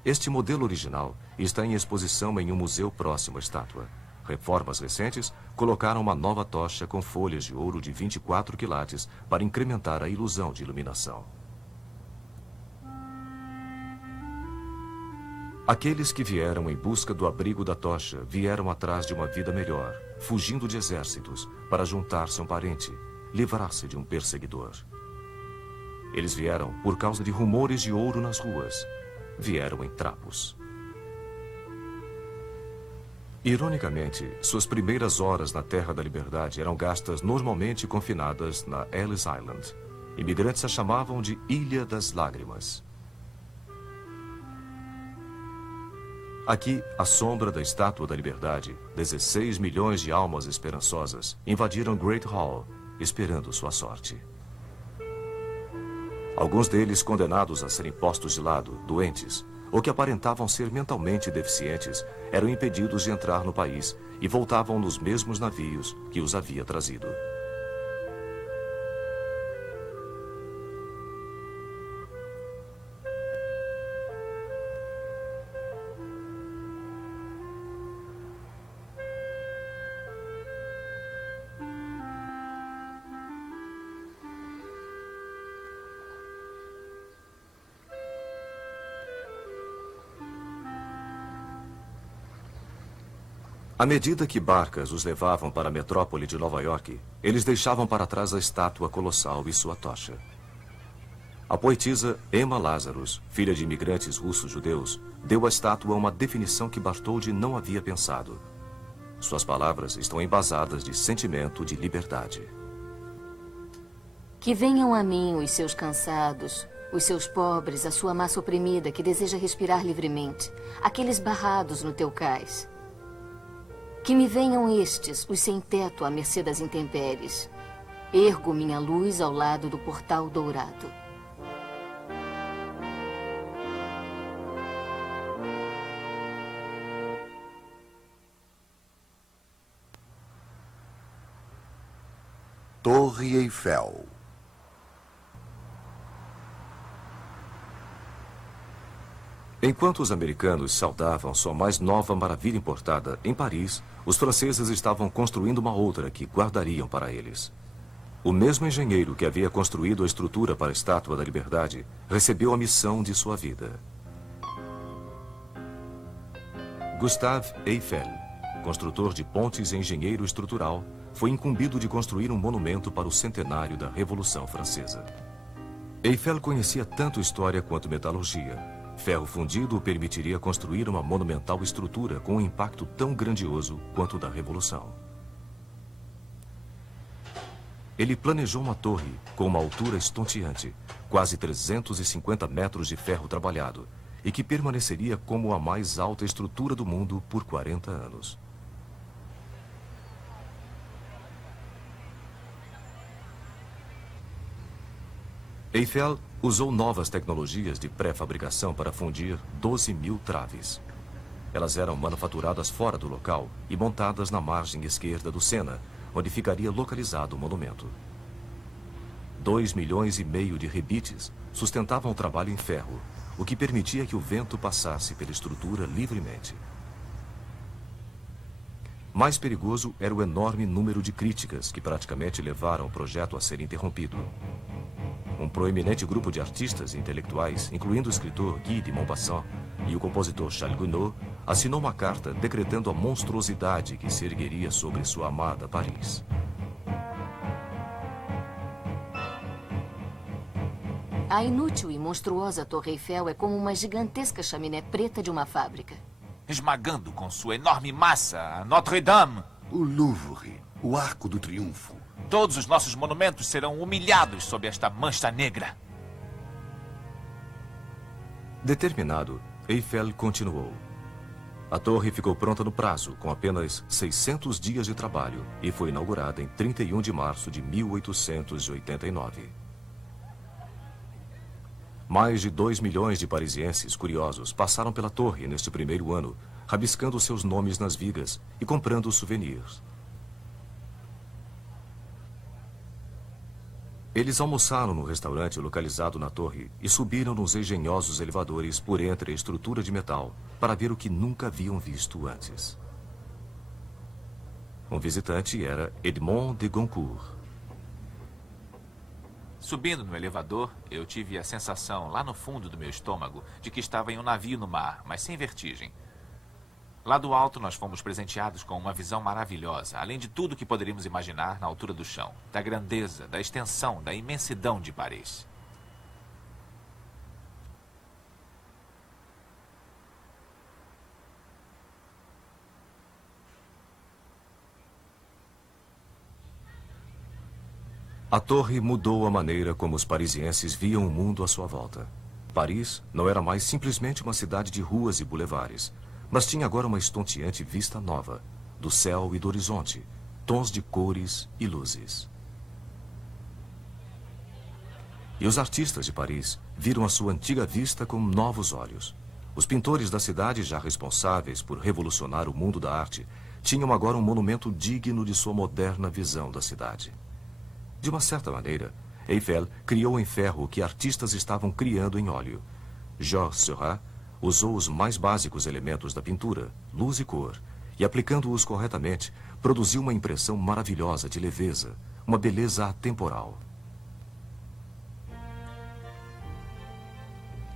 Este modelo original está em exposição em um museu próximo à estátua. Reformas recentes colocaram uma nova tocha com folhas de ouro de 24 quilates para incrementar a ilusão de iluminação. Aqueles que vieram em busca do abrigo da tocha vieram atrás de uma vida melhor, fugindo de exércitos, para juntar-se a um parente, livrar-se de um perseguidor. Eles vieram por causa de rumores de ouro nas ruas. Vieram em trapos. Ironicamente, suas primeiras horas na Terra da Liberdade eram gastas normalmente confinadas na Ellis Island. Imigrantes a chamavam de Ilha das Lágrimas. Aqui, à sombra da Estátua da Liberdade, 16 milhões de almas esperançosas invadiram Great Hall, esperando sua sorte. Alguns deles condenados a serem postos de lado, doentes, ou que aparentavam ser mentalmente deficientes, eram impedidos de entrar no país e voltavam nos mesmos navios que os havia trazido. À medida que barcas os levavam para a metrópole de Nova York, eles deixavam para trás a estátua colossal e sua tocha. A poetisa Emma Lazarus, filha de imigrantes russos-judeus, deu à estátua uma definição que Bartholdi não havia pensado. Suas palavras estão embasadas de sentimento de liberdade. Que venham a mim os seus cansados, os seus pobres, a sua massa oprimida que deseja respirar livremente, aqueles barrados no teu cais. Que me venham estes, os sem teto à mercê das intempéries. Ergo minha luz ao lado do portal dourado. Torre Eiffel. Enquanto os americanos saudavam sua mais nova maravilha importada em Paris, os franceses estavam construindo uma outra que guardariam para eles. O mesmo engenheiro que havia construído a estrutura para a Estátua da Liberdade recebeu a missão de sua vida. Gustave Eiffel, construtor de pontes e engenheiro estrutural, foi incumbido de construir um monumento para o centenário da Revolução Francesa. Eiffel conhecia tanto história quanto metalurgia. Ferro fundido o permitiria construir uma monumental estrutura com um impacto tão grandioso quanto o da Revolução. Ele planejou uma torre com uma altura estonteante, quase 350 metros de ferro trabalhado, e que permaneceria como a mais alta estrutura do mundo por 40 anos. Eiffel usou novas tecnologias de pré-fabricação para fundir 12.000 traves. Elas eram manufaturadas fora do local e montadas na margem esquerda do Sena, onde ficaria localizado o monumento. 2,5 milhões de rebites sustentavam o trabalho em ferro, o que permitia que o vento passasse pela estrutura livremente. Mais perigoso era o enorme número de críticas que praticamente levaram o projeto a ser interrompido. Um proeminente grupo de artistas e intelectuais, incluindo o escritor Guy de Maupassant e o compositor Charles Gounod, assinou uma carta decretando a monstruosidade que se ergueria sobre sua amada Paris. A inútil e monstruosa Torre Eiffel é como uma gigantesca chaminé preta de uma fábrica. Esmagando com sua enorme massa a Notre-Dame. O Louvre, o Arco do Triunfo. Todos os nossos monumentos serão humilhados sob esta mancha negra. Determinado, Eiffel continuou. A torre ficou pronta no prazo, com apenas 600 dias de trabalho, e foi inaugurada em 31 de março de 1889. Mais de 2 milhões de parisienses curiosos passaram pela torre neste primeiro ano, rabiscando seus nomes nas vigas e comprando souvenirs. Eles almoçaram no restaurante localizado na torre e subiram nos engenhosos elevadores por entre a estrutura de metal para ver o que nunca haviam visto antes. Um visitante era Edmond de Goncourt. Subindo no elevador, eu tive a sensação, lá no fundo do meu estômago, de que estava em um navio no mar, mas sem vertigem. Lá do alto, nós fomos presenteados com uma visão maravilhosa, além de tudo que poderíamos imaginar na altura do chão, da grandeza, da extensão, da imensidão de Paris. A torre mudou a maneira como os parisienses viam o mundo à sua volta. Paris não era mais simplesmente uma cidade de ruas e bulevares, mas tinha agora uma estonteante vista nova, do céu e do horizonte, tons de cores e luzes. E os artistas de Paris viram a sua antiga vista com novos olhos. Os pintores da cidade, já responsáveis por revolucionar o mundo da arte, tinham agora um monumento digno de sua moderna visão da cidade. De uma certa maneira, Eiffel criou em ferro o que artistas estavam criando em óleo. Georges Seurat usou os mais básicos elementos da pintura, luz e cor, e aplicando-os corretamente, produziu uma impressão maravilhosa de leveza, uma beleza atemporal.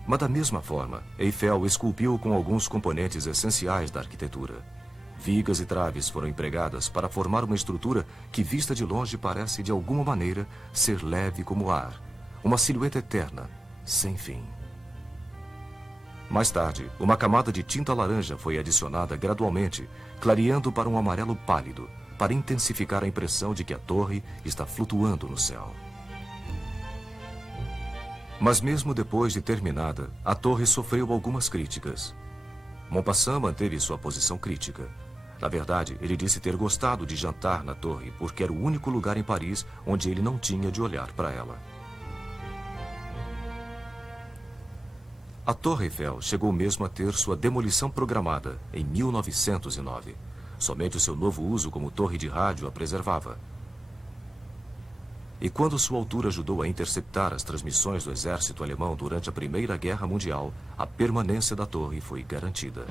Mas da mesma forma, Eiffel esculpiu com alguns componentes essenciais da arquitetura. Vigas e traves foram empregadas para formar uma estrutura que, vista de longe, parece, de alguma maneira, ser leve como o ar. Uma silhueta eterna, sem fim. Mais tarde, uma camada de tinta laranja foi adicionada gradualmente, clareando para um amarelo pálido, para intensificar a impressão de que a torre está flutuando no céu. Mas mesmo depois de terminada, a torre sofreu algumas críticas. Maupassant manteve sua posição crítica. Na verdade, ele disse ter gostado de jantar na torre, porque era o único lugar em Paris onde ele não tinha de olhar para ela. A Torre Eiffel chegou mesmo a ter sua demolição programada em 1909. Somente o seu novo uso como torre de rádio a preservava. E quando sua altura ajudou a interceptar as transmissões do exército alemão durante a Primeira Guerra Mundial, a permanência da torre foi garantida.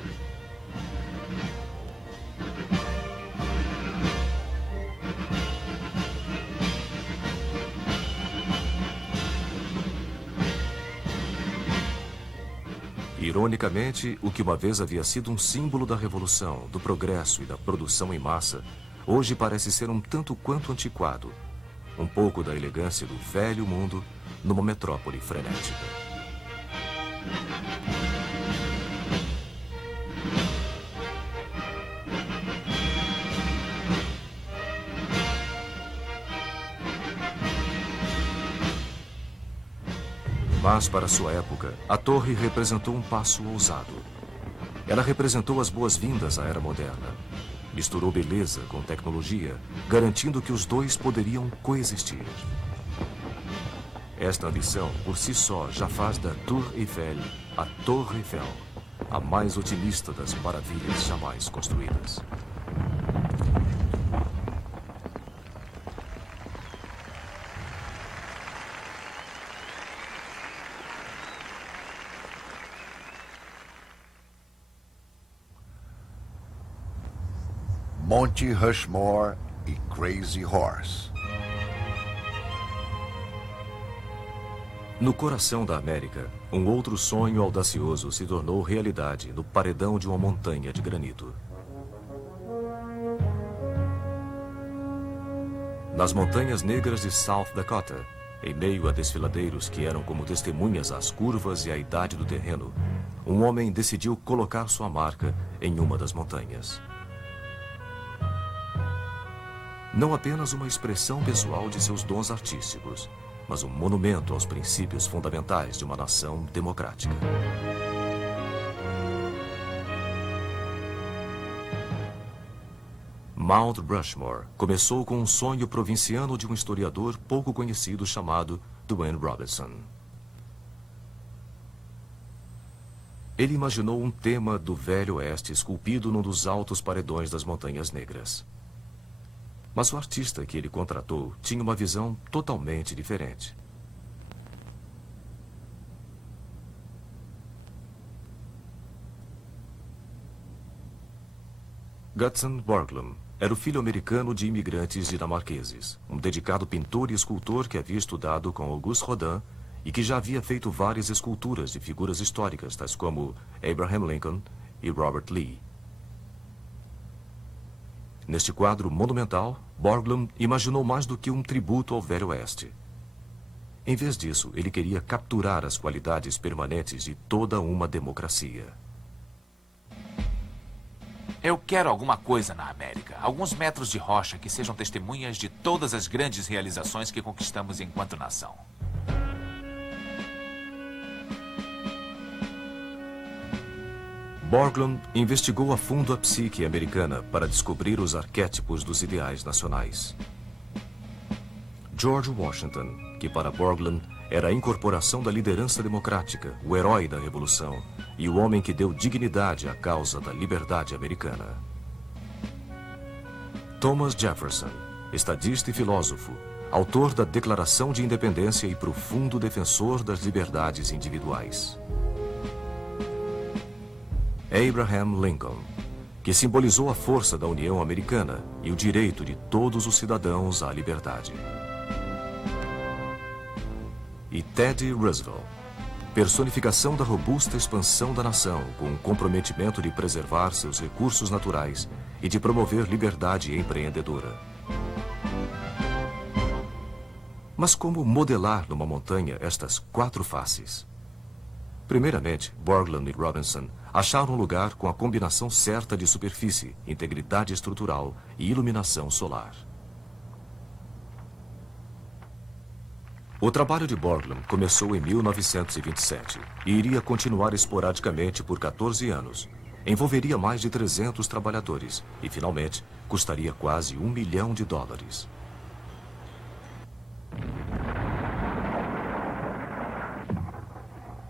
Ironicamente, o que uma vez havia sido um símbolo da revolução, do progresso e da produção em massa, hoje parece ser um tanto quanto antiquado. Um pouco da elegância do velho mundo numa metrópole frenética. Mas, para sua época, a torre representou um passo ousado. Ela representou as boas-vindas à era moderna. Misturou beleza com tecnologia, garantindo que os dois poderiam coexistir. Esta ambição, por si só, já faz da Tour Eiffel a Torre Eiffel, a mais otimista das maravilhas jamais construídas. Monte Rushmore e Crazy Horse. No coração da América, um outro sonho audacioso se tornou realidade no paredão de uma montanha de granito. Nas montanhas negras de South Dakota, em meio a desfiladeiros que eram como testemunhas às curvas e à idade do terreno, um homem decidiu colocar sua marca em uma das montanhas. Não apenas uma expressão pessoal de seus dons artísticos, mas um monumento aos princípios fundamentais de uma nação democrática. Mount Rushmore começou com um sonho provinciano de um historiador pouco conhecido chamado Dwayne Robertson. Ele imaginou um tema do Velho Oeste esculpido num dos altos paredões das Montanhas Negras. Mas o artista que ele contratou tinha uma visão totalmente diferente. Gutzon Borglum era o filho americano de imigrantes dinamarqueses, um dedicado pintor e escultor que havia estudado com Auguste Rodin e que já havia feito várias esculturas de figuras históricas, tais como Abraham Lincoln e Robert Lee. Neste quadro monumental, Borglum imaginou mais do que um tributo ao Velho Oeste. Em vez disso, ele queria capturar as qualidades permanentes de toda uma democracia. Eu quero alguma coisa na América. Alguns metros de rocha que sejam testemunhas de todas as grandes realizações que conquistamos enquanto nação. Borglum investigou a fundo a psique americana para descobrir os arquétipos dos ideais nacionais. George Washington, que para Borglum era a incorporação da liderança democrática, o herói da Revolução e o homem que deu dignidade à causa da liberdade americana. Thomas Jefferson, estadista e filósofo, autor da Declaração de Independência e profundo defensor das liberdades individuais. Abraham Lincoln, que simbolizou a força da União Americana e o direito de todos os cidadãos à liberdade. E Teddy Roosevelt, personificação da robusta expansão da nação, com o comprometimento de preservar seus recursos naturais e de promover liberdade empreendedora. Mas como modelar numa montanha estas quatro faces? Primeiramente, Borglum e Robinson acharam um lugar com a combinação certa de superfície, integridade estrutural e iluminação solar. O trabalho de Borglum começou em 1927 e iria continuar esporadicamente por 14 anos. Envolveria mais de 300 trabalhadores e, finalmente, custaria quase $1 milhão.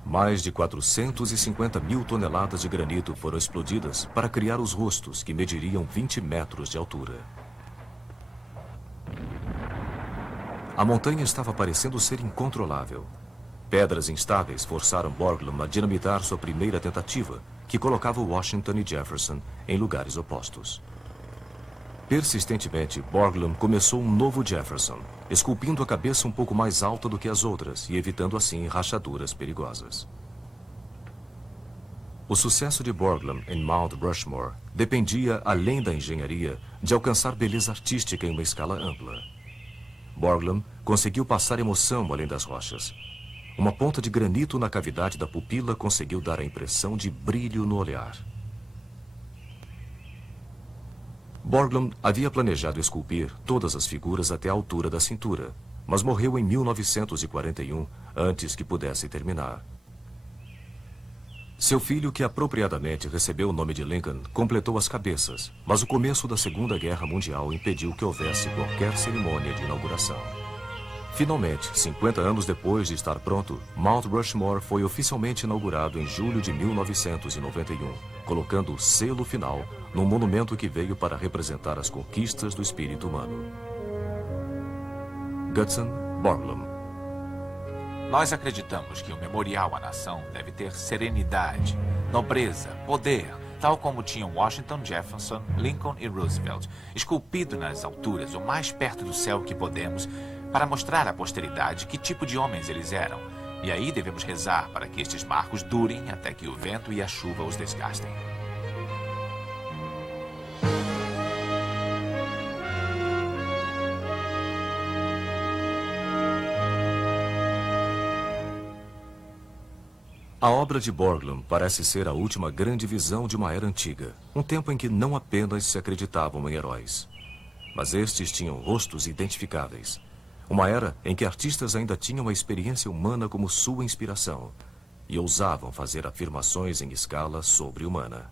Mais de 450 mil toneladas de granito foram explodidas para criar os rostos, que mediriam 20 metros de altura. A montanha estava parecendo ser incontrolável. Pedras instáveis forçaram Borglum a dinamitar sua primeira tentativa, que colocava Washington e Jefferson em lugares opostos. Persistentemente, Borglum começou um novo Jefferson, esculpindo a cabeça um pouco mais alta do que as outras e evitando assim rachaduras perigosas. O sucesso de Borglum em Mount Rushmore dependia, além da engenharia, de alcançar beleza artística em uma escala ampla. Borglum conseguiu passar emoção além das rochas. Uma ponta de granito na cavidade da pupila conseguiu dar a impressão de brilho no olhar. Borglum havia planejado esculpir todas as figuras até a altura da cintura, mas morreu em 1941, antes que pudesse terminar. Seu filho, que apropriadamente recebeu o nome de Lincoln, completou as cabeças, mas o começo da Segunda Guerra Mundial impediu que houvesse qualquer cerimônia de inauguração. Finalmente, 50 anos depois de estar pronto, Mount Rushmore foi oficialmente inaugurado em julho de 1991, colocando o selo final num monumento que veio para representar as conquistas do espírito humano. Gutzon Borglum. Nós acreditamos que o memorial à nação deve ter serenidade, nobreza, poder, tal como tinham Washington, Jefferson, Lincoln e Roosevelt, esculpido nas alturas o mais perto do céu que podemos, para mostrar à posteridade que tipo de homens eles eram. E aí devemos rezar para que estes marcos durem até que o vento e a chuva os desgastem. A obra de Borglum parece ser a última grande visão de uma era antiga, um tempo em que não apenas se acreditavam em heróis, mas estes tinham rostos identificáveis. Uma era em que artistas ainda tinham a experiência humana como sua inspiração e ousavam fazer afirmações em escala sobre-humana.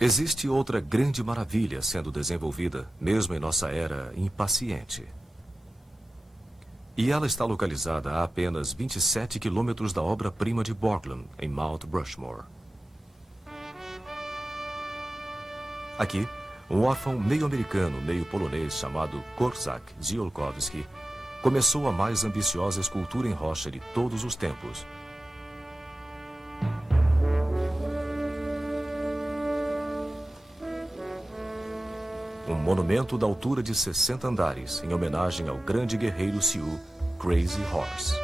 Existe outra grande maravilha sendo desenvolvida, mesmo em nossa era impaciente. E ela está localizada a apenas 27 quilômetros da obra-prima de Borglum, em Mount Rushmore. Aqui, um órfão meio americano, meio polonês chamado Korczak Ziolkowski começou a mais ambiciosa escultura em rocha de todos os tempos. Um monumento da altura de 60 andares, em homenagem ao grande guerreiro Sioux, Crazy Horse.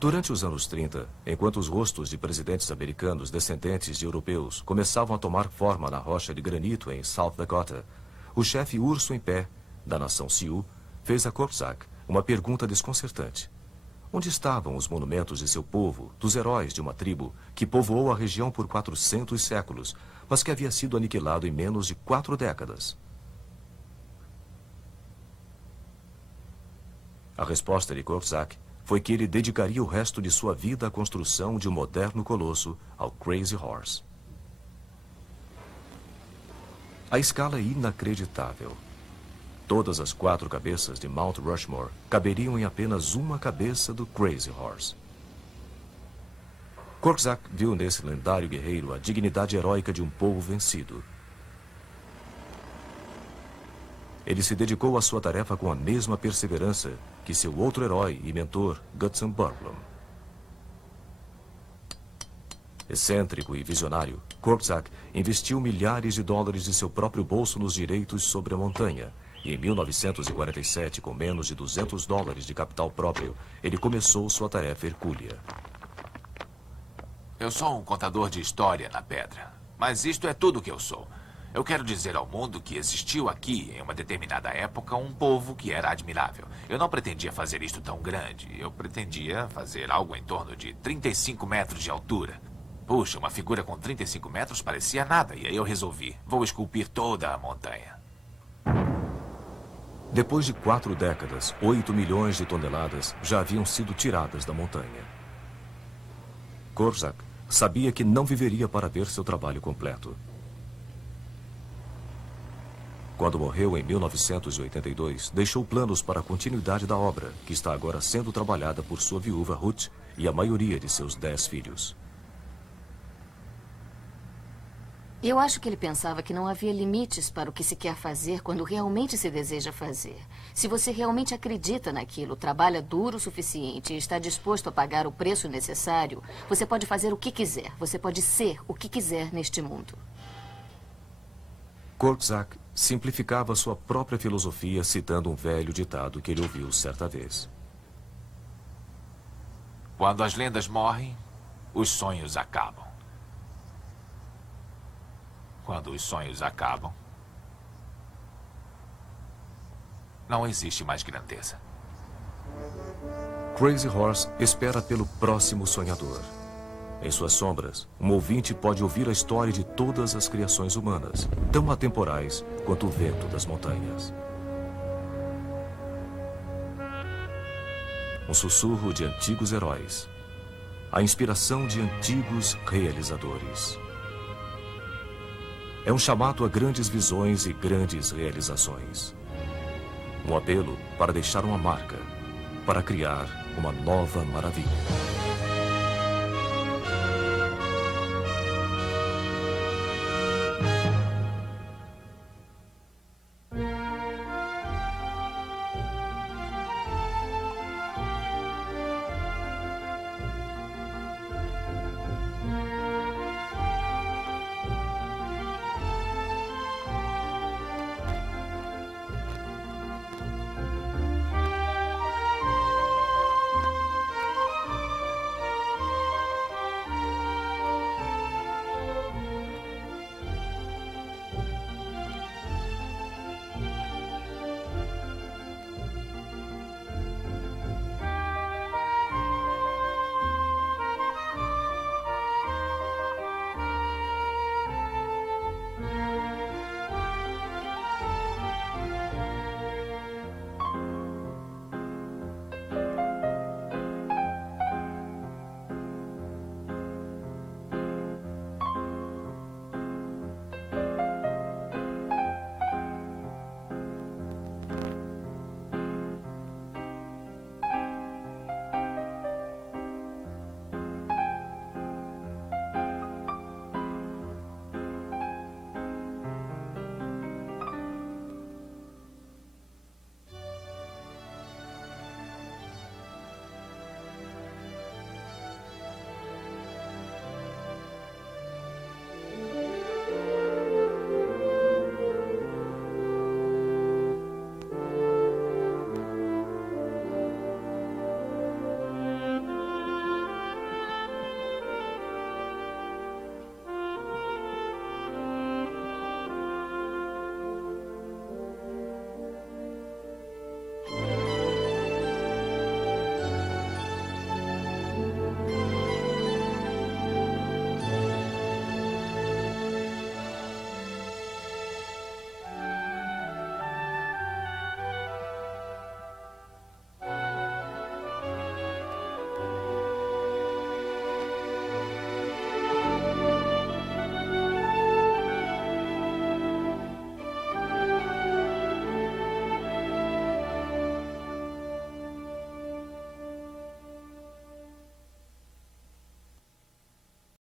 Durante os anos 30, enquanto os rostos de presidentes americanos descendentes de europeus começavam a tomar forma na rocha de granito em South Dakota, o chefe urso em pé, da nação Sioux, fez a Korczak uma pergunta desconcertante. Onde estavam os monumentos de seu povo, dos heróis de uma tribo que povoou a região por 400 séculos, mas que havia sido aniquilado em menos de 4 décadas? A resposta de Korczak foi que ele dedicaria o resto de sua vida à construção de um moderno colosso, ao Crazy Horse. A escala é inacreditável. Todas as 4 cabeças de Mount Rushmore caberiam em apenas uma cabeça do Crazy Horse. Korczak viu nesse lendário guerreiro a dignidade heróica de um povo vencido. Ele se dedicou à sua tarefa com a mesma perseverança que seu outro herói e mentor, Gutzon Borglum. Excêntrico e visionário, Korczak investiu milhares de dólares de seu próprio bolso nos direitos sobre a montanha. E em 1947, com menos de $200 de capital próprio, ele começou sua tarefa hercúlea. Eu sou um contador de história na pedra. Mas isto é tudo o que eu sou. Eu quero dizer ao mundo que existiu aqui, em uma determinada época, um povo que era admirável. Eu não pretendia fazer isto tão grande. Eu pretendia fazer algo em torno de 35 metros de altura. Puxa, uma figura com 35 metros parecia nada. E aí eu resolvi, vou esculpir toda a montanha. Depois de 4 décadas, 8 milhões de toneladas já haviam sido tiradas da montanha. Korczak sabia que não viveria para ver seu trabalho completo. Quando morreu em 1982, deixou planos para a continuidade da obra, que está agora sendo trabalhada por sua viúva Ruth e a maioria de seus 10 filhos. Eu acho que ele pensava que não havia limites para o que se quer fazer quando realmente se deseja fazer. Se você realmente acredita naquilo, trabalha duro o suficiente e está disposto a pagar o preço necessário, você pode fazer o que quiser. Você pode ser o que quiser neste mundo. Korczak simplificava sua própria filosofia citando um velho ditado que ele ouviu certa vez. Quando as lendas morrem, os sonhos acabam. Quando os sonhos acabam, não existe mais grandeza. Crazy Horse espera pelo próximo sonhador. Em suas sombras, um ouvinte pode ouvir a história de todas as criações humanas, tão atemporais quanto o vento das montanhas. Um sussurro de antigos heróis. A inspiração de antigos realizadores. É um chamado a grandes visões e grandes realizações. Um apelo para deixar uma marca, para criar uma nova maravilha.